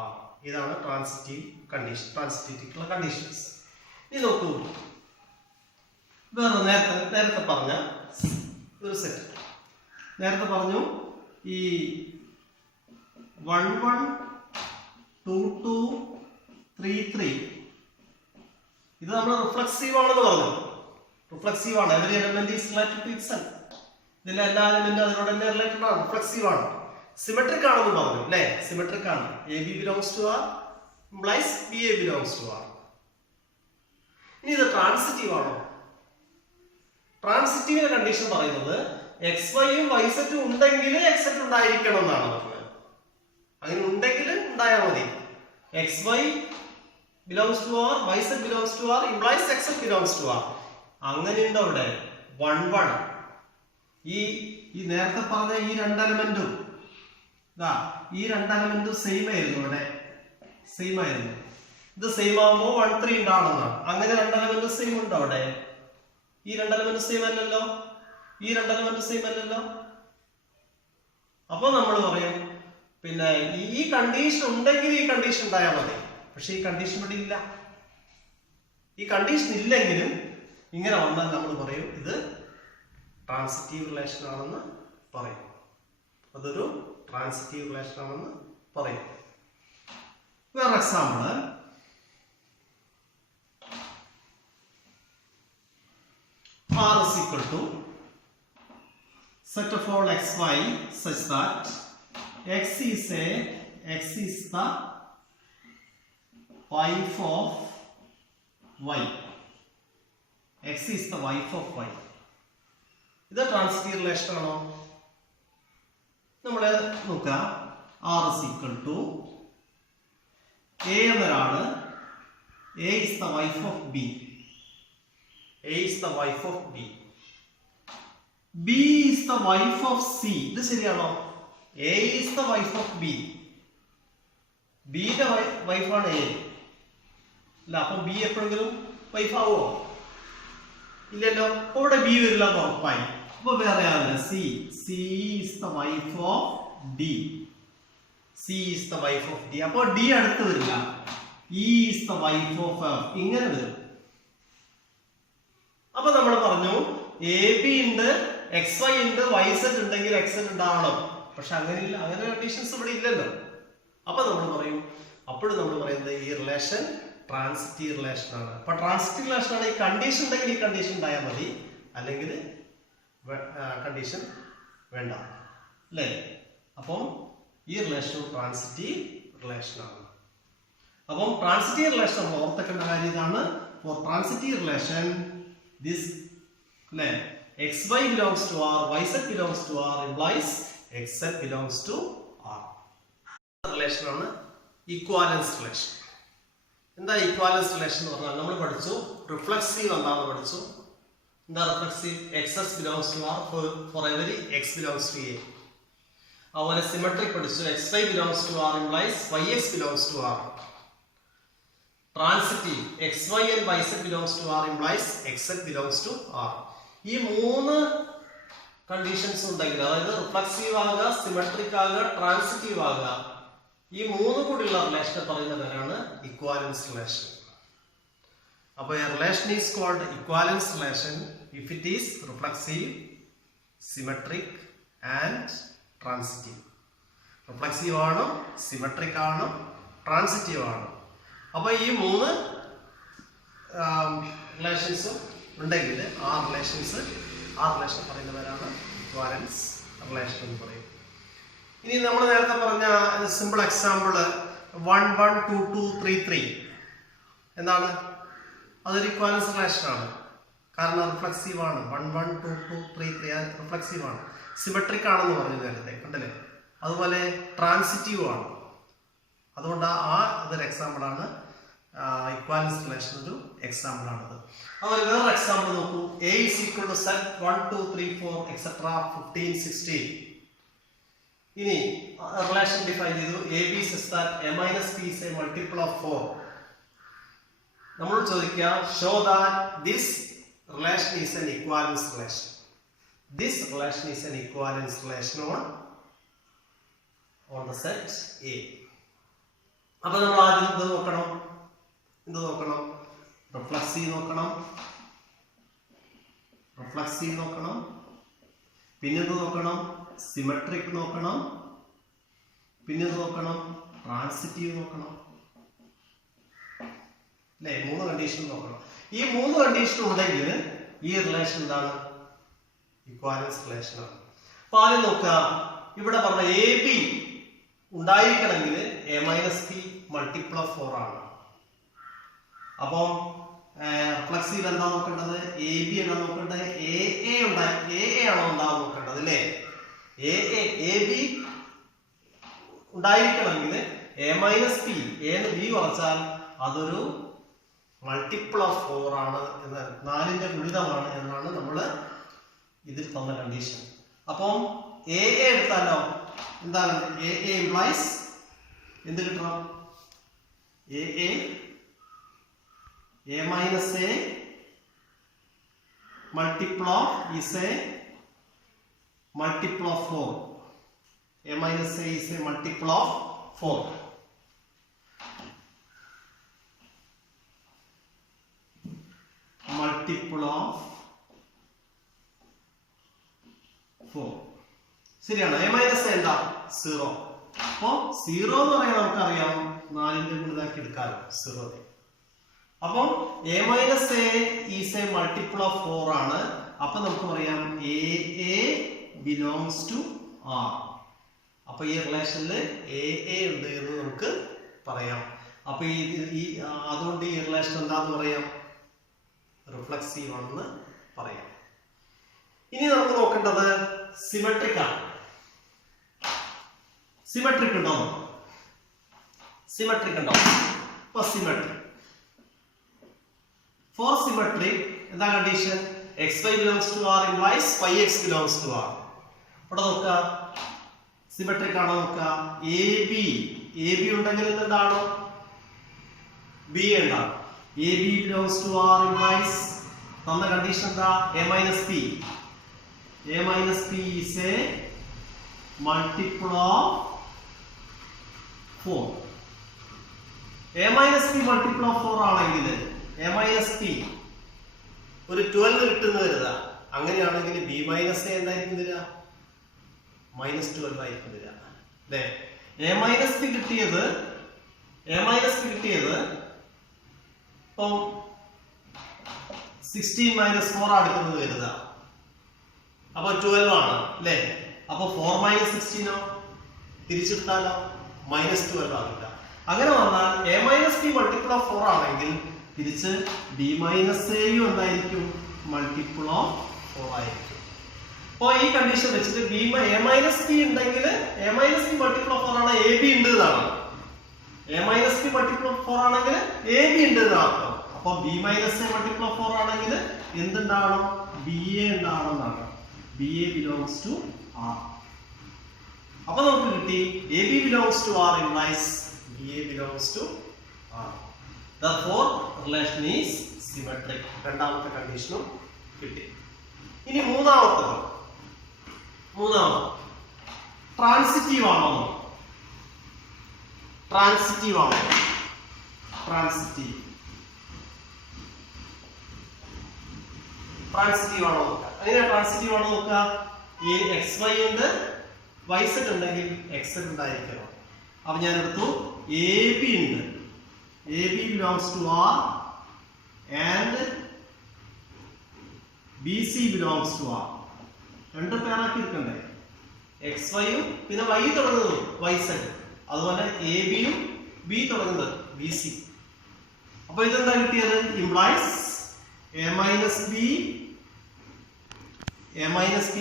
are. ഇതാണ് ട്രാൻസിറ്റീവ് കണ്ടീഷൻ, ട്രാൻസിറ്റീവ് കണ്ടീഷൻസ്. ഇനി നോക്കൂ, വേറെ നേരത്തെ പറഞ്ഞ ഒരു സെറ്റ്. നേരത്തെ പറഞ്ഞു ഈ 1 1 2 2 3 3 ഇത് നമ്മൾ റിഫ്ലക്സീവ് ആണെന്ന് പറഞ്ഞു. റിഫ്ലക്സീവ് ആണ്. Every element is related to itself. ഇതിലെ എല്ലാ എലമെന്റും അതിനോട് തന്നെ റിലേറ്റഡ് ആണ്, റിഫ്ലക്സീവ് ആണ്. സിമെട്രിക് ആണെന്ന് പറഞ്ഞു അല്ലേ? സിമെട്രിക് ആണ്. AB belongs to R implies BA belongs to R. ഇനി ഇത് ട്രാൻസിറ്റീവ് ആണോ? ട്രാൻസിറ്റീവിന്റെ കണ്ടീഷൻ പറയുന്നത് XY യും YZ ഉണ്ടെങ്കിൽ XZ ഉണ്ടായിരിക്കണം എന്നാണ് പറഞ്ഞത്. അങ്ങനെ ഉണ്ടെങ്കിൽ ഉണ്ടായാൽ മതി. XY belongs to R, YZ belongs to R implies XZ belongs to R. അങ്ങനെയുണ്ട് അവിടെ 1 1. ഈ നേരത്തെ പറഞ്ഞ ഈ രണ്ട് എലമെന്റും ഈ രണ്ട് എലമെന്റും സെയിം ആയിരുന്നു. ഇവിടെ സെയിം ആയിരുന്നു. ഇത് സെയിം ആകുമ്പോൾ 1 3 ഉണ്ടാണെന്നാണ്. അങ്ങനെ രണ്ട് എലമെന്റ് സെയിം ഉണ്ടോ അവിടെ? ഈ രണ്ട് എലമെന്റ് സെയിം അല്ലല്ലോ. ഈ രണ്ട് എലമെന്റ് സെയിം അല്ലല്ലോ. അപ്പൊ നമ്മൾ പറയും പിന്നെ ഈ കണ്ടീഷൻ ഉണ്ടെങ്കിൽ ഈ കണ്ടീഷൻ ഉണ്ടായാൽ മതി. പക്ഷെ ഈ കണ്ടീഷൻ ഇവിടെ ഇല്ല. ഈ കണ്ടീഷൻ ഇല്ലെങ്കിലും ഇങ്ങനെ വന്നാൽ നമ്മൾ പറയും ഇത് ട്രാൻസിറ്റീവ് റിലേഷൻ ആണെന്ന് പറയും. അതൊരു ട്രാൻസിറ്റീവ് റിലേഷൻ ആണെന്ന് പറയും. വേറെ example, R is equal to set of all xy such that x is the wife of y. X is the wife of y. ഇത് ട്രാൻസിറ്റീവ് റിലേഷൻ ആണോ? നമ്മൾ നോക്കുക. R is equal to A എന്നൊരാള്, A is the wife of B. A is the wife of B. B is the wife of C. ഇത് ശരിയാണോ? A is the wife of B. B ന്റെ വൈഫാണ് A. അല്ല, അപ്പൊ B എപ്പോഴെങ്കിലും wife ആവോ? ഇല്ലല്ലോ. അവിടെ B വരില്ല എന്ന് ഉറപ്പായി. അപ്പൊ വേറെ ആളല്ല, C is the wife of D. C is the wife of D. അപ്പൊ D അടുത്ത് വരില്ല. E is the wife of F. ഇങ്ങനെ വരും. അപ്പൊ നമ്മൾ പറഞ്ഞു AB ഉണ്ട്, XY ഉണ്ട്, YZ ഉണ്ടെങ്കിൽ XZ ഉണ്ടാവണം. പക്ഷെ അങ്ങനെയില്ല. അങ്ങനെ കണ്ടീഷൻസ് ഇവിടെ ഇല്ലല്ലോ. അപ്പൊ നമ്മൾ പറയും, അപ്പോഴും നമ്മൾ പറയുന്നത് ഈ റിലേഷൻ ട്രാൻസിറ്റീവ് റിലേഷൻ ആണ്. അപ്പൊ ട്രാൻസിറ്റീവ് റിലേഷൻ ആണ്. ഈ കണ്ടീഷൻ ഉണ്ടെങ്കിൽ ഈ കണ്ടീഷൻ ഉണ്ടായാൽ മതി, അല്ലെങ്കിൽ കണ്ടീഷൻ വേണ്ട അല്ലേ? അപ്പം ഈ റിലേഷൻ ട്രാൻസിറ്റീവ് റിലേഷൻ ആണ്. അപ്പം ട്രാൻസിറ്റീവ് റിലേഷൻ നമ്മൾ ഓർത്തേണ്ട കാര്യം ഇതാണ്. ഫോർ ട്രാൻസിറ്റീവ് റിലേഷൻ ദിസ് അല്ലേ, XY belongs to R, YZ belongs to R implies XZ belongs to R. Relation ആണ് ഇക്വാലൻസ് റിലേഷൻ. എന്താ ഇക്വാലൻസ് റിലേഷൻ എന്ന് പറഞ്ഞാൽ നമ്മൾ പഠിച്ചു റിഫ്ലക്സീവ് എന്താണെന്ന് പഠിച്ചു. എന്താ reflexive? XS belongs to R for every X belongs to A. അതുപോലെ സിമെട്രിക് പഠിച്ചു. XY belongs to R implies YX belongs to R. Transitive XY and YZ belongs to R implies XZ belongs to R. ഈ മൂന്ന് conditions ഉണ്ടെങ്കിൽ, അതായത് reflexive ആകുക, symmetric ആകുക, transitive ആകുക, ഈ മൂന്ന് കൂടിയുള്ള റിലേഷനെ പറയുന്ന പേരാണ് ഇക്വാലൻസ് റിലേഷൻ. അപ്പോൾ a relation is called equivalence relation if it is reflexive, symmetric and transitive. Reflexive ആണ്, സിമെട്രിക് ആണ്, ട്രാൻസിറ്റീവ് ആണ്. അപ്പോൾ ഈ മൂന്ന് റിലേഷൻസും ഉണ്ടെങ്കിൽ ആ റിലേഷൻ പറയുന്ന പേരാണ് ഇക്വാലൻസ് റിലേഷൻ എന്ന് പറയും. ഇനി നമ്മൾ നേരത്തെ പറഞ്ഞ സിമ്പിൾ എക്സാമ്പിൾ 1 1 2 2 3 3 എന്താണ്? അതൊരു ഇക്വാലൻസ് റിലേഷൻ ആണ്. കാരണം റിഫ്ലക്സീവ് ആണ്. 1 1 2 2 3 3 റിഫ്ലക്സീവ് ആണ്. സിമെട്രിക് ആണെന്ന് പറഞ്ഞു നേരത്തെ, കണ്ടല്ലേ? അതുപോലെ ട്രാൻസിറ്റീവ് ആണ്. അതുകൊണ്ട് അതൊരു എക്സാമ്പിൾ ആണ്. ഇക്വാലൻസ് റിലേഷൻ ഒരു എക്സാമ്പിൾ ആണത്. അതുപോലെ വേറെ എക്സാമ്പിൾ നോക്കൂ. A is equal to set 1 2 3 4 etc 15 16. ഇനി റിലേഷൻ ഡിഫൈൻ ചെയ്തു. AB says that A minus B is a multiple of 4. നമ്മൾ ചോദിക്കുക, show that this relation is an equivalence relation. This relation is an equivalence relation on the set A. അപ്പൊ നമ്മൾ ആദ്യം എന്ത് നോക്കണം? Reflexive നോക്കണം, പിന്നെന്ത് നോക്കണം? സിമെട്രിക് നോക്കണം, പിന്നെ നോക്കണം ട്രാൻസിറ്റീവ് നോക്കണം അല്ലേ? 3 കണ്ടീഷൻ നോക്കണം. ഈ 3 കണ്ടീഷൻ ഉണ്ടെങ്കിൽ ഈ റിലേഷൻ എന്താണ്? ഇക്വാലൻസ് റിലേഷൻ ആണ്. അപ്പൊ ആദ്യം നോക്കുക, ഇവിടെ പറഞ്ഞ എ ബി ഉണ്ടായിരിക്കണമെങ്കിൽ a minus B multiple of 4 ആണ്. അപ്പം റിഫ്ലക്സീവ് എന്താ നോക്കേണ്ടത്? എ ബി എന്താ നോക്കേണ്ടത്? എ ആണോ ഉണ്ടാവും നോക്കേണ്ടത് അല്ലേ? എ ബി ഉണ്ടായിരിക്കണമെങ്കിൽ എ മൈനസ് ബി, എന്ന് ബി കുറച്ചാൽ അതൊരു മൾട്ടിപ്പിൾ ഓഫ് 4 ആണ്, 4ന്റെ ഗുണിതമാണ് എന്നാണ് നമ്മൾ ഇതിൽ തന്ന കണ്ടീഷൻ. അപ്പം എ എടുത്താലോ എന്താണ്? എ ഇംപ്ലൈസ് എന്ത് കിട്ടണം? A minus A multiple of is a multiple of 4. A minus a is a multiple of 4. Multiple of 4. ശരിയാണ്. a minus a എന്താ? 0. അപ്പോ 0 എന്ന് പറയാൻ നമുക്കറിയാം 4ന്റെ ഗുണിതാക്കി എടുക്കാമല്ലോ 0. അപ്പം a minus a is a multiple of 4 ആണ്. അപ്പൊ നമുക്ക് പറയാം a belongs to R. അപ്പൊ ഈ റിലേഷനിൽ എ ഉണ്ട് എന്ന് നമുക്ക് പറയാം. അപ്പൊ അതുകൊണ്ട് ഈ റിലേഷൻ എന്താന്ന് പറയാം? റിഫ്ലക്സീവ് ആണെന്ന് പറയാം. ഇനി നമുക്ക് നോക്കേണ്ടത് സിമെട്രിക് ആണ്. സിമെട്രിക് ഉണ്ടോ? അപ്പൊ സിമെട്രിക് ഫോർ സിമെട്രിക് എന്താ condition? xy belongs to R implies yx belongs to R. ഇവിടെ നോക്കുക, സിമെട്രിക് ആണോ നോക്കുക. എ ബി ഉണ്ടെങ്കിൽ എന്താണ്? ബി ഉണ്ടാവും. A B belongs to R implies തന്ന കണ്ടീഷൻ എന്താ? A minus B is a multiple of 4. A minus B multiple of 4 ആണെങ്കിൽ എ മൈനസ് ബി ഒരു 12 കിട്ടുന്ന കരുത. അങ്ങനെയാണെങ്കിൽ ബി മൈനസ് എ എന്തായിരിക്കും തരിക? -12 ആയിരിക്കും തരിക അല്ലേ? എ മൈനസ് ബി കിട്ടിയത് ഇപ്പം 16 - 4 അടുക്കുന്നത് കരുത. അപ്പൊ 12 ആണ് അല്ലേ? അപ്പൊ 4 - 16 തിരിച്ചെടുത്താലോ? -12 ആകില്ല. അങ്ങനെ വന്നാൽ A minus B multiple of 4 ആണെങ്കിൽ തിരിച്ച് ബി മൈനസ് എയും എന്തായിരിക്കും? മൾട്ടിപ്പിൾ ഓഫ് 4 ആയിരിക്കും. അപ്പൊ ഈ കണ്ടീഷൻ വെച്ചിട്ട് എ മൈനസ് ബി ഉണ്ടെങ്കിൽ A minus B multiple of 4 ആണ്, എ ബി ഉണ്ട് എന്നാണ്. A minus B multiple of 4 ആണെങ്കിൽ എ ബി ഉണ്ട് എന്നാണ്. അപ്പൊ B minus A multiple of 4 ആണെങ്കിൽ എന്തുണ്ടാവണം? ബി എ ഉണ്ടാവണം എന്നാണ്. B A belongs to R. അപ്പൊ നമുക്ക് കിട്ടി A B belongs to R implies B A belongs to R. Therefore relation is symmetric. രണ്ടാമത്തെ കണ്ടീഷനും കിട്ടി. ഇനി മൂന്നാമത്തെ ട്രാൻസിറ്റീവ് ആണോ? ട്രാൻസിറ്റീവ് ആണോ നോക്കുക. എങ്ങനെയാ ട്രാൻസിറ്റീവ് ആണോ നോക്കുക? ഈ എക്സ് വൈ ഉണ്ട്, വൈ സെഡ് ഉണ്ടെങ്കിൽ എക്സ് സെഡ് ഉണ്ടായിരിക്കണം. അപ്പൊ ഞാൻ എടുത്തു എ ബി ഉണ്ട്. A B belongs to R and B C belongs to R. രണ്ട് പേരാക്കി എടുക്കണ്ടേ? എക്സ് വൈയും പിന്നെ വൈ തുടങ്ങുന്നത് വൈ സെഡ്, അതുപോലെ എ ബിയും ബി തുടങ്ങുന്നത് ബി സി. അപ്പൊ ഇതെന്താ കിട്ടിയത്? Implies A minus B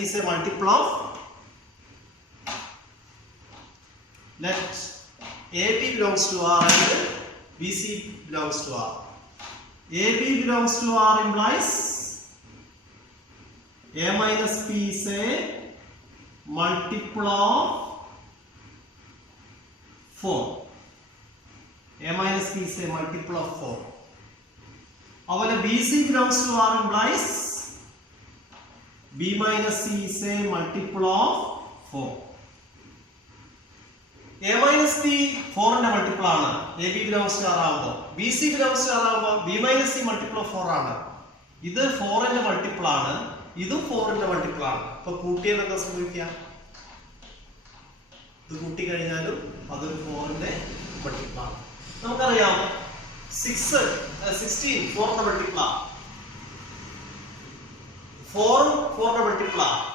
is a multiple of, let AB belongs to R and BC belongs to R. AB belongs to R implies A minus B is a multiple of 4. A minus B is a multiple of 4. Our BC belongs to R implies B minus C is a multiple of 4. A minus b 4ന്റെ multiple ആണ്. A B belongs to R ആവുമ്പോൾ b C belongs to R ആവുമ്പോൾ b minus c multiple of 4 ആണ്. ഇത് 4ന്റെ multiple ആണ്, ഇതും 4ന്റെ multiple ആണ്. അപ്പൊ കൂട്ടിയാൽ എന്താ സംഭവിക്കുക? ഇത് കൂട്ടി കഴിഞ്ഞാലും അതൊരു 4ന്റെ മൾട്ടിപ്പിൾ ആണ്. നമുക്കറിയാം 16 4ന്റെ മൾട്ടിപ്പിൾ ആണ്. 4 4ന്റെ മൾട്ടിപ്പിൾ ആണ്.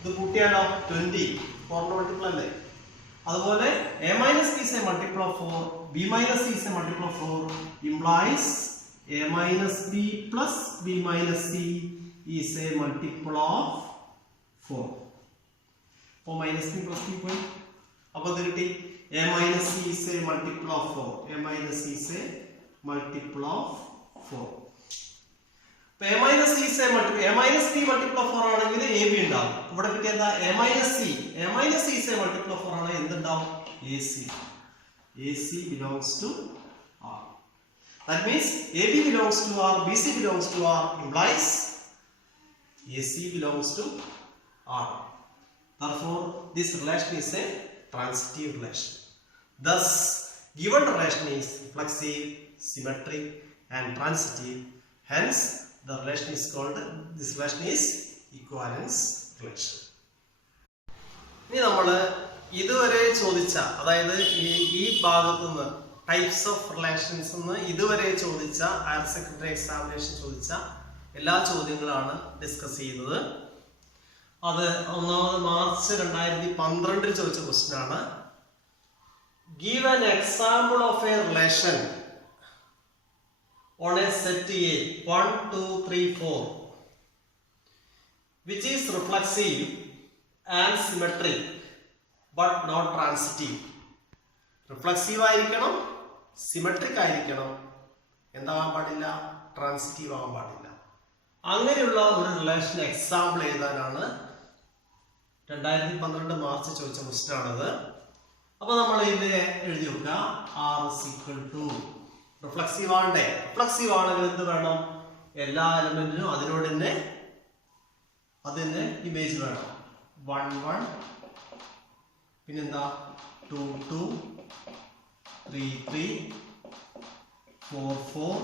ഇത് കൂട്ടിയാലോ 20 4ന്റെ മൾട്ടിപ്പിൾ അല്ലേ? അതുപോലെ a minus b is a multiple of 4, b minus c is a multiple of 4 implies a minus b plus b minus c is a multiple of 4. അപ്പോൾ minus b plus b പോയി. അപ്പോൾ ഇത് കിട്ടി a minus c is a multiple of 4. a minus c is a multiple of 4. അപ്പോൾ a minus c is a multiple of 4 ആണെങ്കിൽ a b ഉണ്ടാവും. ഇവിടെ കിട്ടിയ എന്താ? a minus c is a multiple of 4 ആണ്. എന്തുണ്ടാവും? ac belongs to r. That means ab belongs to r, bc belongs to r implies ac belongs to r. Therefore this relation is a transitive relation. Thus given relation is reflexive, symmetric and transitive. Hence the relation is called, this relation is equivalence relation. ഇനി നമ്മൾ ഇതുവരെ ചോദിച്ച, അതായത് ഈ ഭാഗത്തു നിന്ന് types of relations എന്ന് ഇതുവരെ ചോദിച്ച ഹയർ സെക്കൻഡറി എക്സാമിനേഷൻ ചോദിച്ച എല്ലാ ചോദ്യങ്ങളാണ് ഡിസ്കസ് ചെയ്തത്. അത് ഒന്നാമത് മാർച്ച് 2012 ചോദിച്ച ക്വസ്റ്റ്യൻ ആണ്. Give an example of A relation on a set A 1 2 3 4 which is reflexive and symmetric but not transitive. Reflexive ആയിരിക്കണം, സിമെട്രിക് ആയിരിക്കണം, എന്താവാൻ പാടില്ല? ട്രാൻസിറ്റീവ് ആവാൻ പാടില്ല. അങ്ങനെയുള്ള ഒരു റിലേഷൻ എക്സാമ്പിൾ എഴുതാനാണ് 2012 മാർച്ച് ചോദിച്ച ക്വസ്റ്റ്യൻ ആണത്. അപ്പൊ നമ്മൾ ഇത് എഴുതി വെക്കുക. R is equal to reflexive ആവണ്ടേ? റിഫ്ലക്സീവ് ആണെങ്കിൽ എന്ത് വേണം? എല്ലാ എലമെന്റിനും അതിനോട് തന്നെ ഇമേജ് വേണം. 1 1 പിന്നെന്താ 2 2 3 3 4 4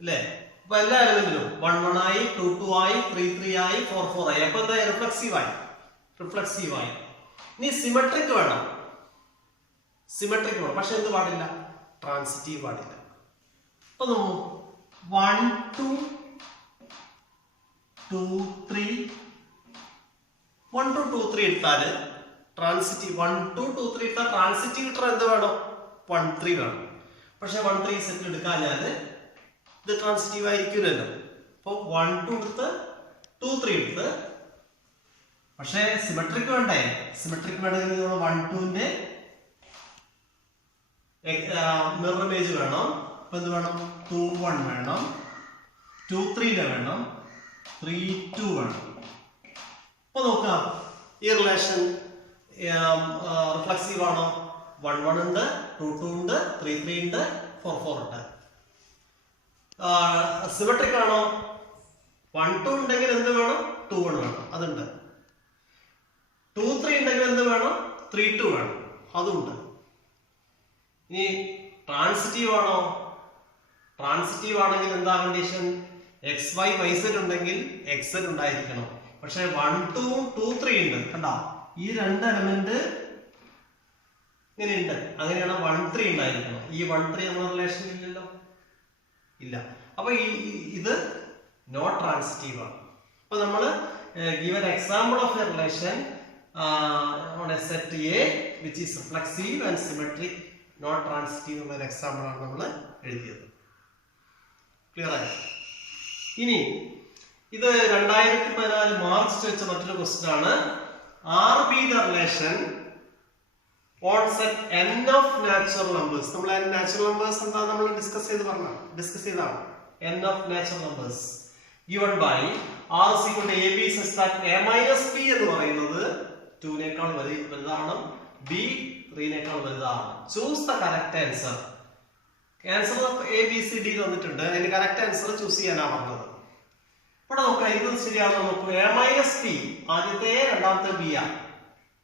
അല്ലേ? അപ്പൊ എല്ലാ എലമെന്റിനും 1 1 ആയി, 2 2 ആയി, 3 3 ആയി, 4 4 ആയി. അപ്പൊ എന്താ? റിഫ്ലക്സീവ് ആയി. ഇനി സിമെട്രിക് വേണം. പക്ഷെ എന്ത് പാടില്ല? ട്രാൻസിറ്റീവ് പാടില്ല. അപ്പൊ 1 2 2 3 1 2 2 3 എടുത്താല് ട്രാൻസിറ്റീവ് 1 2 2 3 എടുത്താൽ ട്രാൻസിറ്റീവ് ഇട്ടാൽ എന്ത് വേണം? 1 3 വേണം. പക്ഷെ 1 3 സെറ്റ് എടുക്കാഞ്ഞാല് ഇത് ട്രാൻസിറ്റീവ് ആയിരിക്കില്ലല്ലോ. അപ്പൊ 1 2 എടുത്ത് 2 3 എടുത്ത്, പക്ഷെ സിമെട്രിക് വേണ്ടേ? സിമെട്രിക് വേണമെങ്കിൽ 1 2ന്റെ മിറർ ഇമേജ് വേണം. അപ്പൊ എന്ത് വേണം? 2 1 വേണം, 2 3 വേണം, 3 2 വേണം. അപ്പൊ നോക്കാം, ഈ റിലേഷൻ റിഫ്ലക്സീവ് ആണോ? 1 1 ഉണ്ട്, 2 2 ഉണ്ട്, 3 3 ഉണ്ട്, 4 4 ഉണ്ട്. സിമെട്രിക് ആണോ? 1 2 ഉണ്ടെങ്കിൽ എന്ത് വേണം? 2 1 വേണം, അതുണ്ട്. 2 3 ഉണ്ടെങ്കിൽ എന്ത് വേണം? 3 2 വേണം, അതുണ്ട്. ഇനി ട്രാൻസിറ്റീവ് ആണോ? ട്രാൻസിറ്റീവ് ആണെങ്കിൽ എന്താ condition? X y y set ഉണ്ടെങ്കിൽ എക്സ് സെറ്റ് ഉണ്ടായിരിക്കണം. പക്ഷെ 1 2 2 3 ഉണ്ട്, കണ്ടോ? ഈ രണ്ട് എലമെന്റ് ഇങ്ങനെയുണ്ട്, അങ്ങനെയാണ് 1 3 ഉണ്ടായിരിക്കണം. ഈ 1 3 നമ്മുടെ റിലേഷൻ ഇല്ലല്ലോ, ഇല്ല. അപ്പൊ ഇത് നോട്ട് ട്രാൻസിറ്റീവ് ആണ്. അപ്പൊ നമ്മൾ give an example of a relation on a set A which is reflexive and symmetric, not transitive എന്നുള്ള എക്സാമ്പിൾ ആണ് നമ്മൾ എഴുതിയത്. ക്ലിയർ ആയി? ഇനി ഇത് 2014 മാർച്ച് ചോദിച്ച മറ്റൊരു ക്വസ്റ്റ്യൻ ആണ്. R be the relation on set n of natural numbers. നമ്മൾ നാച്ചുറൽ നമ്പേഴ്സ് എന്താ നമ്മൾ ഡിസ്കസ് ചെയ്തതാണ്. n of natural numbers given by r is equal to ab such that a minus b എന്ന് പറയുന്നത് 2 നേക്കാൾ വലുതാണ്, b 3 നേക്കാൾ വലുതാണ്. Choose the correct answer. Answer A B C D തന്നിട്ടുണ്ട്, അതിന്റെ കറക്റ്റ് ആൻസർ ചൂസ് ചെയ്യാനാ പറഞ്ഞത്. ഇവിടെ നോക്കാം, ഇത് ശരിയാണോ നോക്കൂ. എ മൈനസ് ബി ആദ്യത്തെ രണ്ടാമത്തെ ബി ആ,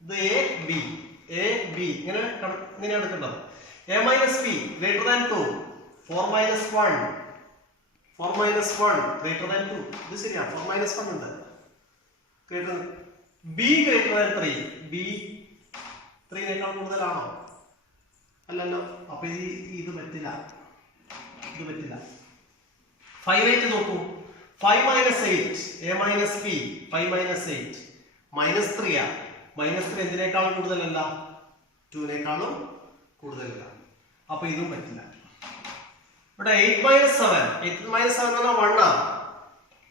ഇത് എ ബി. എ ബി ഇങ്ങനെ എടുക്കേണ്ടത്. A minus b greater than 2, 4 minus 1 greater than 2. ഇത് ശരിയാ, 4 മൈനസ് 1 ഉണ്ട്. Greater b greater than 3, b 3നേക്കാൾ കൂടുതലാണോ? അല്ലല്ലോ. അപ്പൊ ഇത് പറ്റില്ല. 5 8 നോക്കൂ. 5 minus 8 a minus b 5 minus 8 minus 3 ആ. മൈനസ് 3 എന്തിനേക്കാളും കൂടുതലല്ല? 2നേക്കാളും കൂടുതലല്ല. അപ്പൊ ഇതും പറ്റില്ല. ഇവിടെ 8 മൈനസ് 7 എന്ന് പറഞ്ഞാൽ 1 ആ.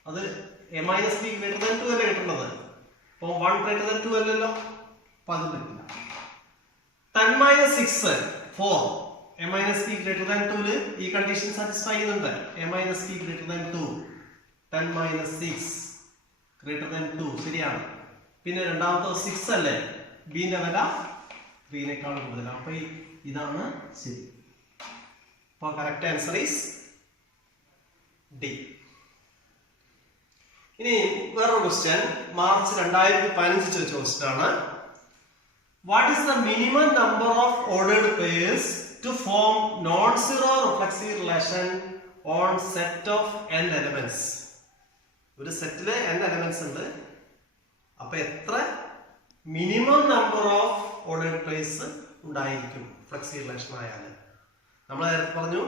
അത് A minus b greater than 2 അല്ലേ കിട്ടുന്നത്. അപ്പൊ 1 ഗ്രേറ്റർ ദാൻ 2 അല്ലല്ലോ. അപ്പൊ അതും പറ്റില്ല. 10 minus 6 4 A minus b greater than 2 ഈ കണ്ടീഷൻ സാറ്റിസ്ഫൈ ചെയ്യുന്നുണ്ട്. A minus b greater than 2, 10 minus 6 greater than 2 ശരിയാണ്. പിന്നെ രണ്ടാമത്തെ 6 അല്ലേ, ബിന്റെ വില 3നേക്കാൾ കൂടുതലാണ്. അപ്പൊ ഇതാണ് ശരി. അപ്പൊ കറക്റ്റ് ആൻസർ ഈസ് ഡി. ഇനി വേറൊരു ക്വസ്റ്റ്യൻ മാർച്ച് 2015 ചോദിച്ച ക്വസ്റ്റ്യൻ ആണ്. What is the minimum number of ordered pairs to form non-zero reflexive relation on set of n elements? ഒരു സെറ്റില് n എലമെന്റ്സ് ഉണ്ട്. അപ്പൊ എത്ര minimum number of ordered purse ഉണ്ടായിരിക്കും flexi relation ആയാൽ? നമ്മൾ നേരത്തെ പറഞ്ഞു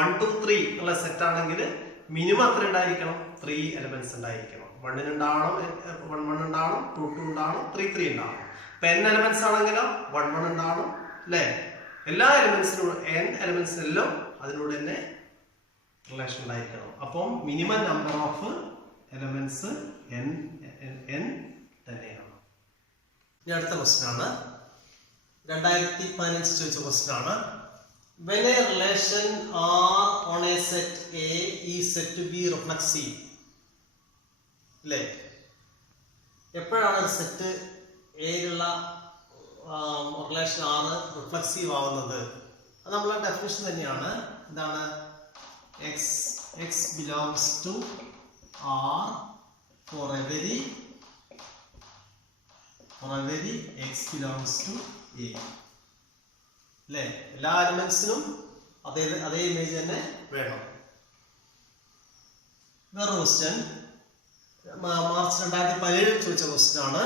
1 2 3 ഉള്ള സെറ്റ് ആണെങ്കിൽ മിനിമം എത്ര ഉണ്ടായിരിക്കണം? 3 എലമെന്റ്സ് ഉണ്ടായിരിക്കണം. 1 ഉണ്ടാവണം, 1 1 ഉണ്ടാവണം, 2 2 ഉണ്ടാവണം, 3 3 ഉണ്ടാവണം. ഇപ്പൊ n എലമെന്റ്സ് ആണെങ്കിലോ 1 1 ഉണ്ടാവണം അല്ലേ? എല്ലാ എലമെന്റ്സിനും n എലമെന്റ്സിനെല്ലാം അതിനോട് തന്നെ റിലേഷൻ ഉണ്ടായിരിക്കണം. അപ്പം minimum number of elements n തന്നെയാണ്. ഇനി അടുത്ത ക്വസ്റ്റ്യൻ ആണ് 2015 ചോദിച്ച ക്വസ്റ്റ്യൻ ആണ്. When a relation R on a set A is said to be reflexive, അല്ലേ? എപ്പോഴാണ് ഒരു സെറ്റ് എയിലുള്ള റിലേഷൻ R റിഫ്ലക്സീവ് ആവുന്നത്? അത് നമ്മളെ ഡെഫിനിഷൻ തന്നെയാണ്. എന്താണ്? x belongs to R for every x belongs to A. അല്ലേ? എല്ലാ എലിമെന്റ്സിനും അതേ ഇമേജ് തന്നെ വേണം. വേറെ ക്വസ്റ്റ്യൻ മാർച്ച് 2017 ചോദിച്ച ക്വസ്റ്റ്യൻ ആണ്.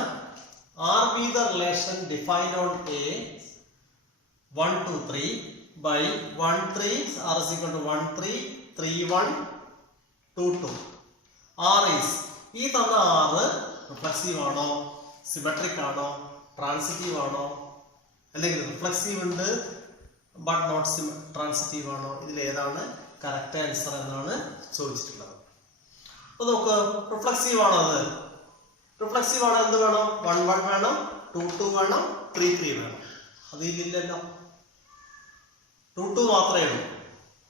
R be the relation defined on A 1 2 3 by 1 3 R is equal to 1 3 3 1 2 2. R is ഈ തന്ന R റിഫ്ലക്സീവ് ആണോ, സിമെട്രിക് ആണോ, ട്രാൻസിറ്റീവ് ആണോ, അല്ലെങ്കിൽ റിഫ്ലക്സീവ് ഉണ്ട് ബട്ട് നോട്ട് ട്രാൻസിറ്റീവ് ആണോ? ഇതിലേതാണ് കറക്റ്റ് ആൻസർ എന്നാണ് ചോദിച്ചിട്ടുള്ളത്. അപ്പൊ നോക്ക്, റിഫ്ലക്സീവ് ആണോ? അത് റിഫ്ലക്സീവ് ആണ്. എന്ത് വേണം? 1 1 വേണം, 2 2 വേണം, 3 3 വേണം. അത് ഇതില്ലല്ലോ. 2 2 മാത്രമേ ഉള്ളൂ.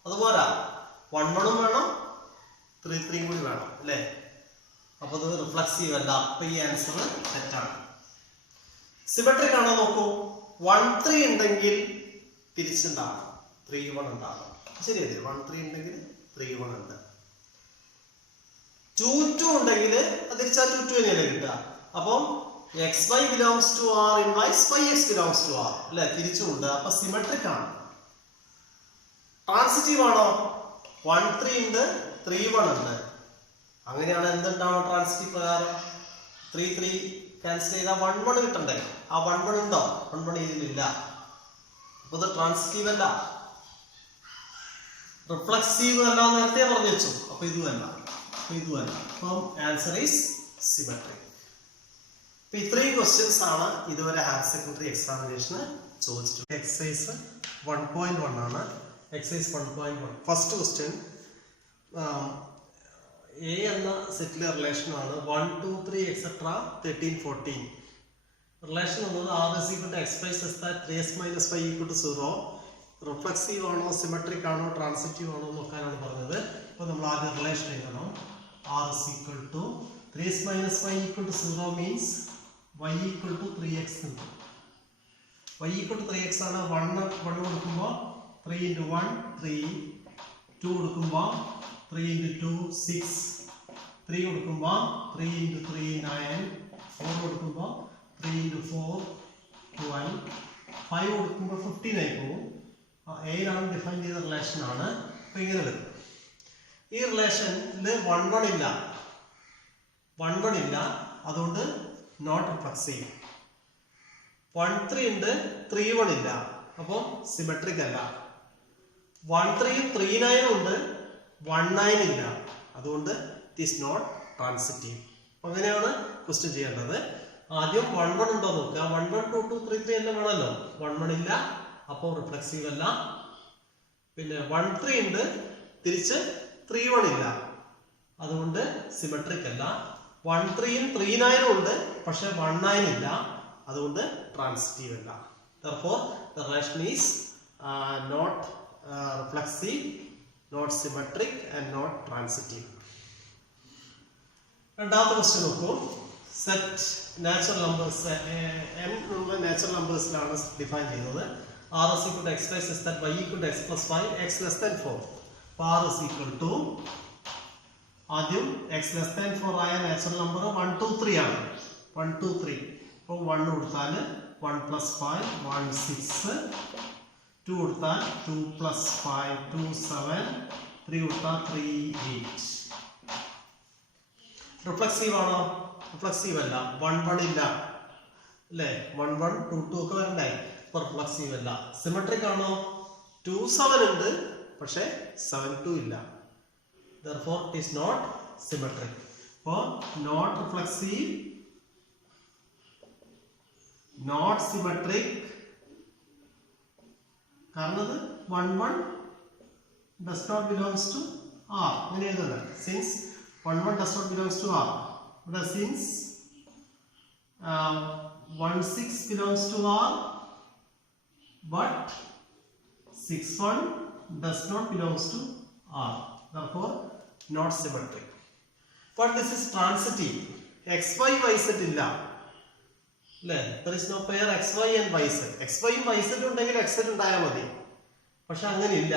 അതുപോലെ 1 1 വേണം, 3 3 കൂടി വേണം അല്ലേ? അപ്പൊ അത് റിഫ്ലക്സീവ് അല്ല. അപ്പൊ ഈ ആൻസർ തെറ്റാണ്. സിമെട്രിക് ആണോ നോക്കൂ. 1 3 ഉണ്ടെങ്കിൽ തിരിച്ചുണ്ടാകും, 3 1 ഉണ്ടാകും. ശരിയല്ലേ? 1 3 ഉണ്ടെങ്കിൽ 3 1 ഉണ്ട്. 2 2 ഉണ്ടെങ്കിൽ അത് തിരിച്ചാ 2 2 തന്നെയല്ലേ കിട്ടുക. അപ്പം xy belongs to R implies yx belongs to R അല്ലേ? തിരിച്ചുണ്ട്. അപ്പൊ സിമെട്രിക് ആണ്. ട്രാൻസിറ്റീവ് ആണോ? 1 3 ഉണ്ട്, 3 1 ഉണ്ട്. അങ്ങനെയാണ് എന്തുണ്ടാവണം ട്രാൻസിറ്റീവ് പ്രകാരം? 3 3 ക്യാൻസൽ ചെയ്താൽ 1 1 കിട്ടണ്ടേ? ആ 1 1 ഉണ്ടോ? 1 1 ഇതിലില്ല. അപ്പൊ ഇത് ട്രാൻസിറ്റീവ് അല്ല, റിഫ്ലക്സീവ് അല്ല നേരത്തെ പറഞ്ഞു വെച്ചു. അപ്പൊ ഇതുമല്ല. അപ്പം ആൻസർ ഈസ് സിമെട്രിക്. അപ്പൊ ഇത്രയും ക്വസ്റ്റ്യൻസ് ആണ് ഇതുവരെ ഹയർ സെക്കൻഡറി എക്സാമിനേഷന് ചോദിച്ചിട്ടുണ്ട്. എക്സസൈസ് 1.1 ആണ്. എക്സസൈസ് 1.1 ഫസ്റ്റ് ക്വസ്റ്റ്യൻ എ എന്ന സെറ്റിലെ റിലേഷനാണ് 1 2 3 എക്സെട്ര 13 14. റിലേഷൻ എന്നത് R is equal to x plus s that 3s minus 5 equal to 0. Reflexive ആണോ, സിമെട്രിക് ആണോ, ട്രാൻസിറ്റീവ് ആണോ നോക്കാനാണ് പറഞ്ഞത്. അപ്പോൾ നമ്മൾ ആദ്യം റിലേഷൻ എഴുതണം. R is equal to 3s minus 5 equal to 0 means y equal to 3x. y equal to 3x ആണ്. 1 കൊടുക്കുമ്പോൾ 3 into 1 3, 2 കൊടുക്കുമ്പോൾ 3 into 2 6, 3 കൊടുക്കുമ്പോൾ 3 into 3 9, 4 കൊടുക്കുമ്പോൾ 3 into 4 12, 5 കൊടുക്കുമ്പോൾ 15 ആയി പോകും. എയിലാണ് ഡിഫൈൻ ചെയ്ത റിലേഷൻ ആണ്. അപ്പോൾ ഇങ്ങനെ വരും. ഈ റിലേഷനിൽ 1 1 ഇല്ല, 1 1 ഇല്ല, അതുകൊണ്ട് നോട്ട് റിഫ്ലക്സീവ്. 1 3 ഉണ്ട്, 3 1 ഇല്ല, അപ്പോൾ സിമെട്രിക് അല്ല. 1 3 3 9 ഉണ്ട്, 1 9 ഇല്ല, അതുകൊണ്ട് ഇറ്റ് ഈസ് നോട്ട് ട്രാൻസിറ്റീവ്. അങ്ങനെയാണ് ക്വസ്റ്റ്യൻ ചെയ്യേണ്ടത്. ആദ്യം 1 1 ഉണ്ടോ നോക്കുക. 1 1 2 2 3 3 എല്ലാം വേണമല്ലോ. 1 1 ഇല്ല, അപ്പോൾ റിഫ്ലക്സീവ് അല്ല. പിന്നെ 1 3 ഉണ്ട്, തിരിച്ച് 3 1 ഇല്ല, അതുകൊണ്ട് സിമെട്രിക് അല്ല. 1 3 3 9 ഉണ്ട്, പക്ഷെ 1 9 ഇല്ല, അതുകൊണ്ട് ട്രാൻസിറ്റീവ് അല്ല. Therefore, the relation is not reflexive, not symmetric, and not transitive. രണ്ടാമത്തെ ക്വസ്റ്റ്യൻ നോക്കൂ. സെറ്റ് നാച്ചുറൽ നമ്പേഴ്സ് n ഉള്ള നാച്ചുറൽ നമ്പേഴ്സിലാണ് ഡിഫൈൻ ചെയ്യുന്നത്. r is equal to x plus s that y equal to x plus 5 x less than 4. r is equal to ആദ്യം x less than 4 ആയ natural number 1 2 3 ആണ്. 1 2 3. അപ്പോൾ 1 കൊടുത്താൽ 1 plus 5 1 6, 2 കൊടുത്താൽ 2 plus 5 2 7, 3 കൊടുത്താൽ 3 8. Reflexive ആണോ? റിഫ്ലക്സീവ് അല്ല. 1 1 ഇല്ല അല്ലേ? 1 1 2 2 ഒക്കെ വരണ്ടേ? അപ്പോൾ റിഫ്ലക്സീവ് അല്ല. സിമെട്രിക് ആണോ? 2 7 ഉണ്ട്, പക്ഷേ 7 2 ഇല്ല. Therefore, it is not symmetric. അപ്പോൾ not reflexive, not symmetric. കാരണം അത് 1 1 does not belongs to R. അങ്ങനെ എഴുതണ്ട. Since 1 1 does not belongs to R. But since 1 6 belongs to R, but 6 1 does not belongs to R. Therefore, not symmetric. But this is transitive. X y y z ഇല്ല അല്ലേ? There is no pair x y and y z. x y ഉം y z ഉണ്ടെങ്കിൽ x z ഉണ്ടായാൽ മതി, പക്ഷെ അങ്ങനെ ഇല്ല.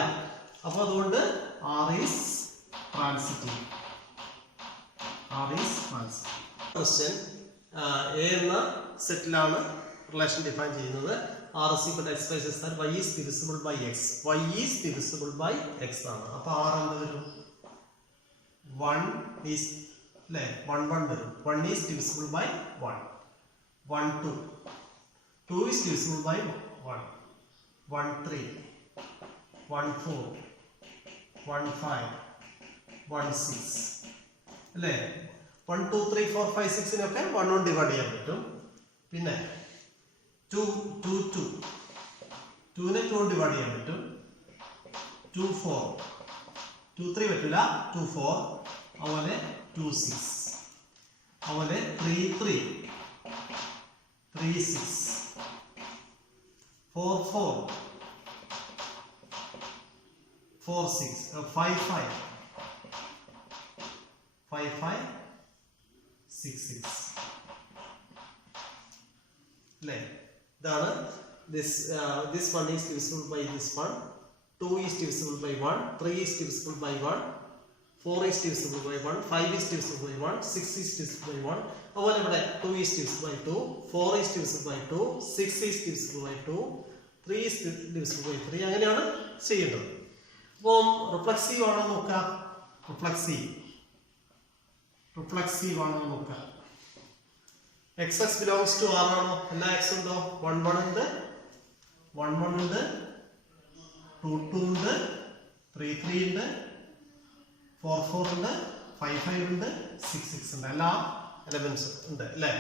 അപ്പോൾ അതുകൊണ്ട് R is transitive. R is transitive. Question A എന്ന സെറ്റിലാണ് റിലേഷൻ ഡിഫൈൻ ചെയ്യുന്നത്. R is equal to x plus s that y is divisible by x. y is divisible by x ആണ്. അപ്പോൾ R എന്ത് വരും? 1 is അല്ലേ? 1 1 വരും. 1 is divisible by 1. 1 2. 2 is divisible by 1. 1 3. 1 4. 1 5. 1 6. അല്ലേ? 1 2 3 4 5 6 ഒക്കെ 1 കൊണ്ട് ഡിവൈഡ് ചെയ്യാൻ പറ്റും. പിന്നെ 2 2 2. 2 നെ 2 കൊണ്ട് ഡിവൈഡ് ചെയ്യാൻ പറ്റും. 2 4. 2 3 പറ്റില്ല. 2 4. അതുപോലെ 2 6. അതുപോലെ 3 3. 3 6. 4 4. 4 6. 5 5. 5 5. 6 6. അല്ലേ? ഇതാണ് this one is divisible by this one, 2 is divisible by 1, 3 is divisible by 1, 4 is divisible by 1, 5 is divisible by 1, 6 is divisible by 1. അതുപോലെ ഇവിടെ 2 is divisible by 2, 4 is divisible by 2, 6 is divisible by 2, 3 is divisible by 3. അങ്ങനെയാണ് ചെയ്യേണ്ടത്. അപ്പം reflexive ആണോ നോക്കാം. Reflexive ആണോ നോക്കാം. x x belongs to R ആണോ? എല്ലാ x ഉണ്ടോ? 1 1 ഉണ്ട്, 1 1 ഉണ്ട്, 2 2 ഉണ്ട്, 3 3 ഉണ്ട്, 4 4 ഉണ്ട്, 5 5 ഉണ്ട്, 6 6 ഉണ്ട്. എല്ലാ എലമെന്റ്സും ഉണ്ട് അല്ലേ?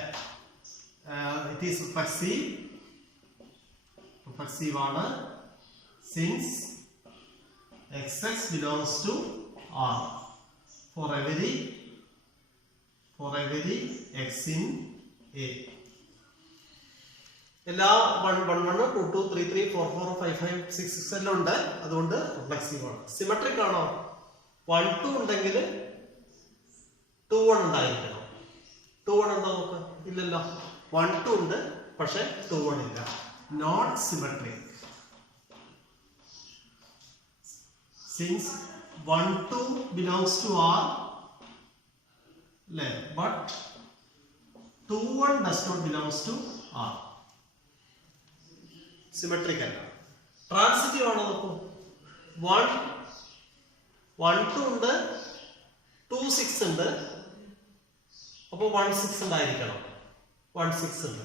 ഇറ്റ് ഈസ് റിഫ്ലക്സീവ് ആണ്. Since x x belongs to R for every x in A. എല്ലാ 1 1 1 2 2 3 3 4 4 5 5 6 6 എല്ലാം ഉണ്ട്, അതുകൊണ്ട് റിഫ്ലക്സീവ് ആണ്. സിമെട്രിക് ആണോ? 1 2 ഉണ്ടെങ്കിൽ 2 1 ഉണ്ടായിരിക്കണം. 2 1 ഉണ്ടോ നോക്ക്. ഇല്ലല്ലോ. 1 2 ഉണ്ട്, പക്ഷെ 2 1 ഇല്ല. Not symmetric. Since 1 2 belongs to R, but 2 1 does not belongs to R. Symmetric അല്ല. ട്രാൻസിറ്റീവ് ആണോ നോക്കൂ. 1 1 2 ഉണ്ട്, 2 6 ഉണ്ട്. അപ്പോൾ 1 6 ഉണ്ടായിരിക്കണം. 1 6 ഉണ്ട്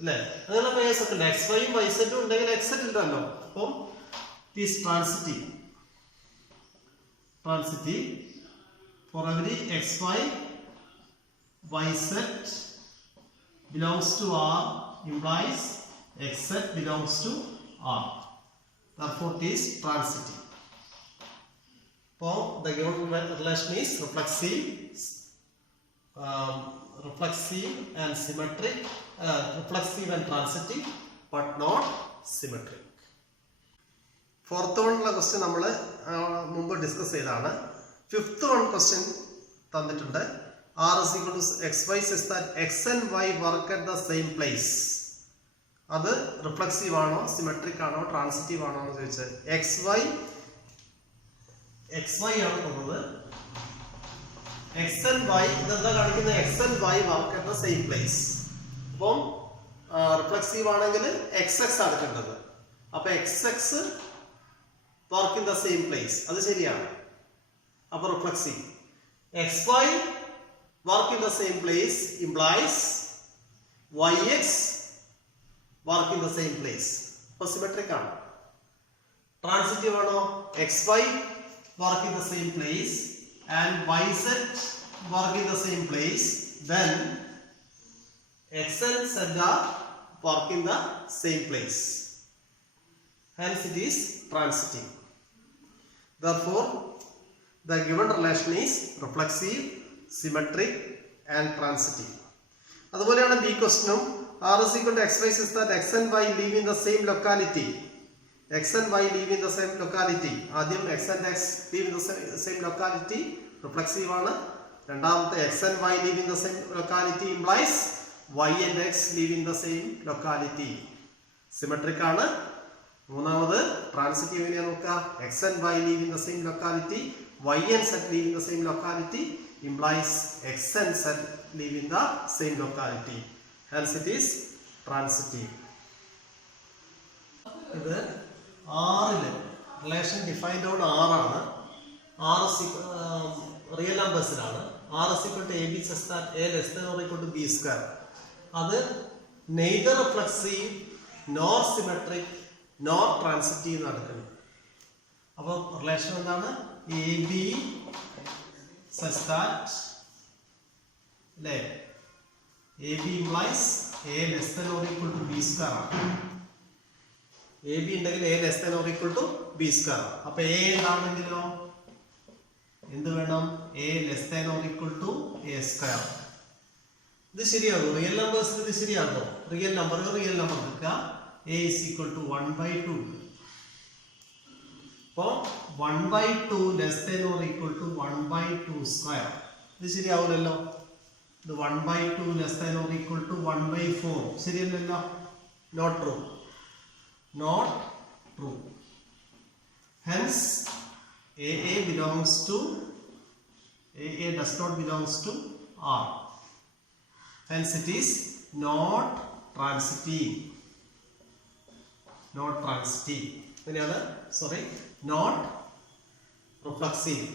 അല്ലേ? അങ്ങനെ പേസ് ഒക്കെ ഉണ്ട്. എക്സ് വൈയും വൈ സെറ്റും ഉണ്ടെങ്കിൽ എക്സെറ്റ് ഉണ്ടല്ലോ. അപ്പം it transitive. Transitive for every x y y set belongs to R implies x set belongs to R. Therefore, it is transitive. For the given relation is reflexive and symmetric, reflexive and transitive, but not symmetric. Fourth one question നമ്മൾ മുമ്പ് discuss ചെയ്തതാണ്. Fifth one question തന്നിട്ടുണ്ട്. R is equal to xy such that x and y work at the same place. അത് reflexive ആണോ symmetric ആണോ transitive ആണോ എന്ന് ചോദിച്ചാൽ എക്സ് വൈ ആണ് തോന്നുന്നത്. എക്സ് ആൻഡ് വൈ ഇതെന്താ കാണിക്കുന്നത്? X and y work at the same place. അപ്പം റിഫ്ലക്സീവ് ആണെങ്കിൽ എക്സ് എക്സ് എടുക്കേണ്ടത്. അപ്പൊ x x work in the same place, അത് ശരിയാണ്. അപ്പൊ reflexive. X y work in the same place implies yx work in the same place. അപ്പോൾ symmetric ആണ്. Transitive ആണോ? xy work in the same place and yz work in the same place, then x and z are work in the same place, hence it is transitive. Therefore, the given relation is reflexive, symmetric and transitive. അതുപോലെയാണ് B ക്വസ്റ്റ്യനും. R is equal to xy such that x and y live in the same locality. X and y live in the same locality. ആദ്യം x and x live in the same locality, reflexive ആണ്. രണ്ടാമത്തെ x and y live in the same locality implies y and x live in the same locality, symmetric ആണ്. മൂന്നാമത് transitive എങ്ങനെയാ നോക്കുക? x and y live in the same locality, y and z live in the same locality implies x and z live in the same locality, hence it is transitive. ഇത് ആറില് relation defined on R ആണ്. R real നമ്പേഴ്സിലാണ്. R is equal to AB such that A less than or equal to B square. അത് neither reflexive nor symmetric nor transitive നടക്കുന്നു. അപ്പോൾ relation എന്താണ്? AB such that അല്ലേ AB implies A less than or equal to B square ആണ്. AB ഉണ്ടെങ്കിൽ A less than or equal to B square. അപ്പൊ A എന്താണെങ്കിലോ എന്ത് വേണം? A less than or equal to A square. ഇത് ശരിയാകും. Real നമ്പേഴ്സിന് ഇത് ശരിയാകും. റിയൽ നമ്പർ എടുക്കുക. A is equal to 1/2. അപ്പോൾ 1/2 less than or equal to 1/2 square. ഇത് ശരിയാവില്ലല്ലോ. ഇത് 1/2 less than or equal to 1/4 ശരിയല്ലല്ലോ. Not true. Not true. Hence AA belongs to AA does not belongs to R. Hence it is not transitive. Not transitive. അങ്ങനെയാണ്. Sorry, not reflexive.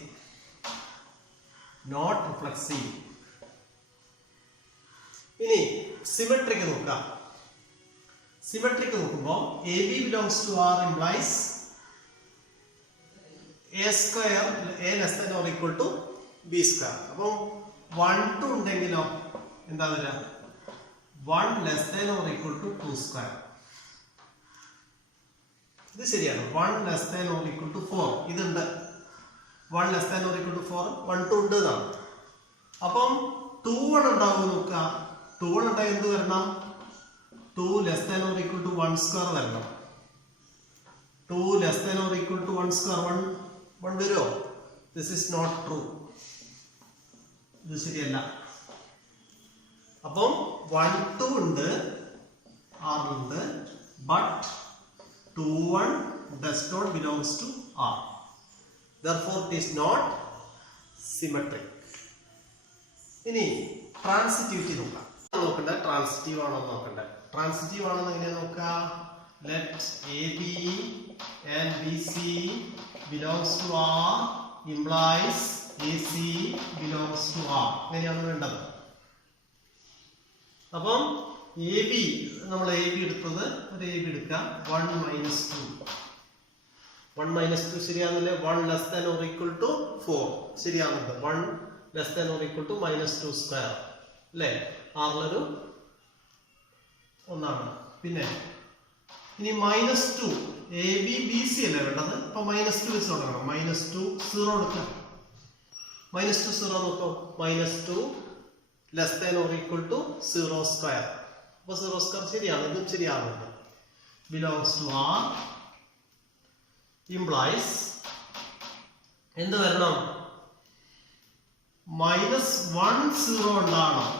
Not reflexive. ഇനി symmetric നോക്കാം. Symmetric നോക്കുമ്പോൾ AB belongs to R implies A square A less than or equal to B square. അപ്പം 1 2 ഉണ്ടെങ്കിലോ എന്താ വരിക? 1 less than or equal to 2 square. ഇത് ശരിയാണ്. 1 less than or equal to 4 ഇതുണ്ട്. 1 less than or equal to 4 1 2 ഉണ്ട് എന്നാണ്. അപ്പം 2 1 ഉണ്ടാവും നോക്കുക. 2 1 ഉണ്ടായി എന്ത് വരണം? 2 less than or equal to 1 square വരണം. 2 less than or equal to 1 square 1 വരുമോ? This is not true. ഇത് ശരിയല്ല. അപ്പം 1 2 ഉണ്ട്, R ഉണ്ട്, but 2 1 does not belongs to R. Therefore it is not symmetric. ഇനി ട്രാൻസിറ്റിവിറ്റി നോക്കാം. നോക്കണ്ട ട്രാൻസിറ്റീവ് ആണോ നോക്കണ്ട. ട്രാൻസിറ്റീവ് ആണെന്ന് എങ്ങനെയാ നോക്കുക? let AB and BC belongs to R implies AC belongs to R. അങ്ങനെയാണ് വേണ്ടത്. അപ്പം എ ബി നമ്മൾ എ ബി എടുത്തത് ഒരു എ ബി എടുക്കാം 1 മൈനസ് 2 ശരിയാണല്ലേ. 1 less than or equal to 4 ശരിയാണത്. 1 less than or equal to -2 square അല്ലേ. ആറിലൊരു ഒന്നാണ്. പിന്നെ ഇനി -2 എ ബി ബി സി അല്ലേ വേണ്ടത്. അപ്പൊ -2 വെച്ച് തുടങ്ങണം. -2 0 എടുക്കാം. -2 0 നോക്കോ. -2 less than or equal to 0 square. അപ്പൊ 0 സ്ക്വയർ ശരിയാണ്. ഇതും ശരിയാവുന്നുണ്ട്. ബിലോങ്സ് ടു ആർ ഇംപ്ലൈസ് എന്ത് വരണം? -10 ഉണ്ടാവണം.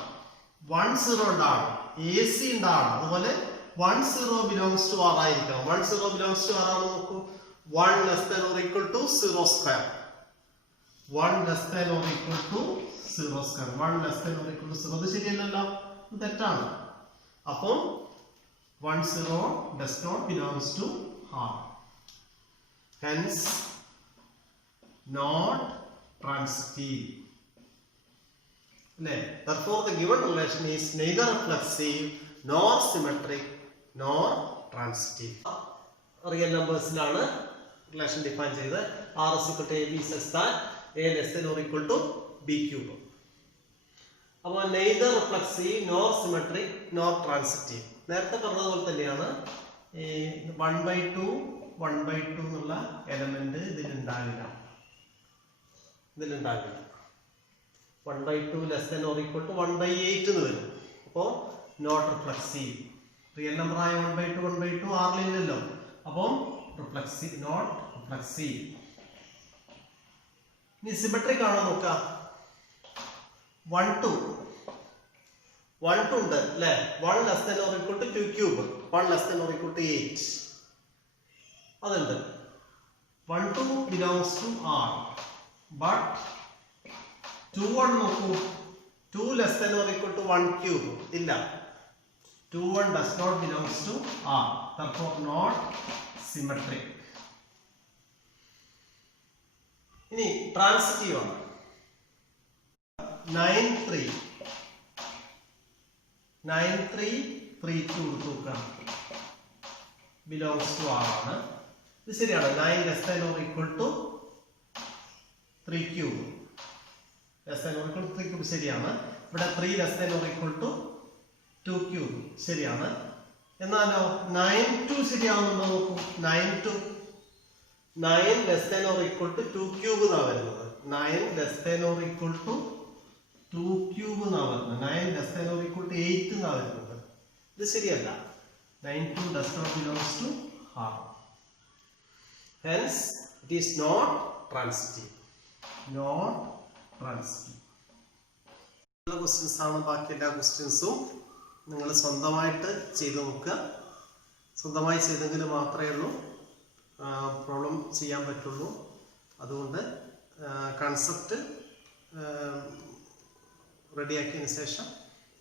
10 ഉണ്ടാവണം. AC ഉണ്ടാവണം. അതുപോലെ 10 belongs to R ആയിരിക്കണം. 10 belongs to R ആണ് നോക്കൂ. 1 less than or equal to 0 square. 1 less than or equal to 0 square. 1 less than or equal to 0. അത് ശരിയല്ലല്ലോ. ഇത് തെറ്റാണ്. അപ്പം 10 does not belongs to R. Hence not transitive. Therefore, the given relation is neither reflexive nor symmetric nor transitive. Real numbers ലാണ് relation define ചെയ്തത്. R is equal to AB such that A less than or equal to B cube. അപ്പോൾ neither reflexive nor symmetric nor transitive. നേരത്തെ പറഞ്ഞതുപോലെ തന്നെയാണ്. ഈ 1/2 എന്നുള്ള element ഇതിലുണ്ടാവില്ല. 1/2 less than or equal to 1/8 എന്ന് വരും. അപ്പോൾ നോട്ട് റിഫ്ലക്സീവ്. റിയൽ നമ്പർ ആയ 1/2 ആറിലില്ലല്ലോ. അപ്പം റിഫ്ലക്സീവ്, നോട്ട് റിഫ്ലക്സീവ്. ഇനി സിമെട്രിക് ആണോ നോക്കാം. 1 2 ഉണ്ട് അല്ലേ. 1 less than or equal to 2 cube. 1 less than or equal to 8 അതുണ്ട്. 1 2 belongs to R. But 2 1 നോക്കൂ. 2 less than or equal to 1 cube ഇല്ല. 2 1 does not belongs to R. Therefore not symmetric. ഇനി transitive ആണ്. 9 3 3 2 നോക്കാം. belongs to R ആണ്. ഇത് ശരിയാണ്. 9 less than or equal to 3 cube. Less than or equal to 3 cube ശരിയാണ്. ഇവിടെ 3 less than or equal to 2 cube ശരിയാണ്. എന്നാലോ 9 2 ശരിയാവുന്നുണ്ടോ നോക്കൂ. 9 less than or equal to 2 cube എന്നാ വരുന്നത്. 9 less than or equal to 2 cube എന്നാ വരുന്നത്. 9 less than or equal to 8 എന്നാ വരുന്നത്. ഇത് ശരിയല്ല. 9 2 does not belongs to R. Hence it is not transitive. Not transitive. Questions ആണ്. ബാക്കി എല്ലാ ക്വസ്റ്റ്യൻസും നിങ്ങൾ സ്വന്തമായിട്ട് ചെയ്ത് നോക്കുക. സ്വന്തമായി ചെയ്തെങ്കിൽ മാത്രമേ ഉള്ളൂ പ്രോബ്ലം ചെയ്യാൻ പറ്റുള്ളൂ. അതുകൊണ്ട് കൺസെപ്റ്റ് റെഡിയാക്കിയതിന് ശേഷം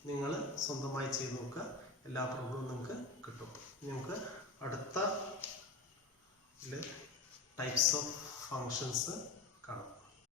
നിങ്ങൾ സ്വന്തമായി ചെയ്ത് നോക്കുക. എല്ലാ പ്രോബ്ലവും നിങ്ങൾക്ക് കിട്ടും. നമുക്ക് അടുത്ത ടൈപ്സ് ഓഫ് ഫങ്ഷൻസ് കാണാം.